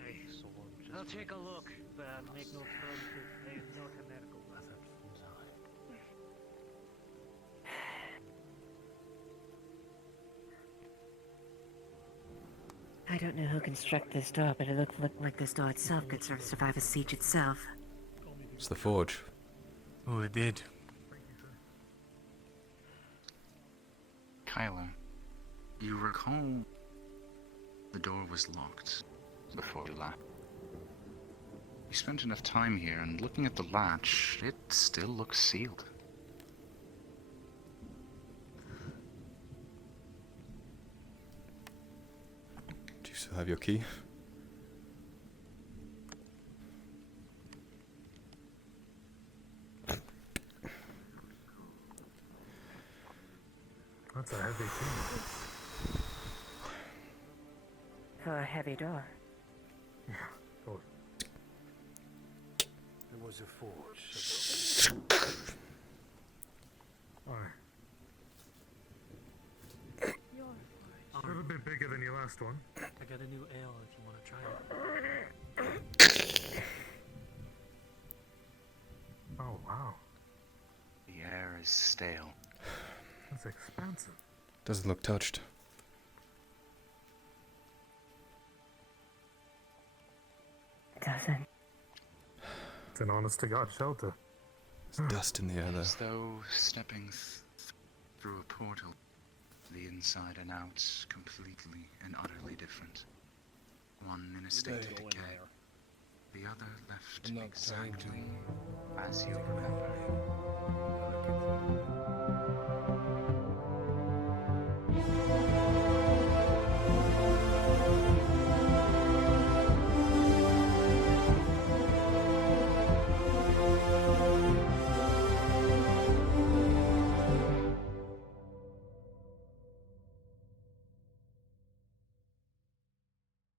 Hey, I'll take a look, but I'll make no promises. I am not a medical wizard. I don't know who constructed this door, but it looked like this door itself could survive a siege itself. It's the forge. Oh, it did. Kyler, you recall the door was locked before we left. We spent enough time here, and looking at the latch, it still looks sealed. Do you still have your key? That's a heavy thing. For a heavy door. Yeah, oh. It was a forge. Aye. A little bit bigger than your last one. I got a new ale if you want to try it. Oh, wow. The air is stale. That's expensive. Doesn't look touched. Doesn't. It's an honest-to-God shelter. There's dust in the air, though. As though stepping through a portal, the inside and outs completely and utterly different. One in a state of decay, the other left exactly as you remember.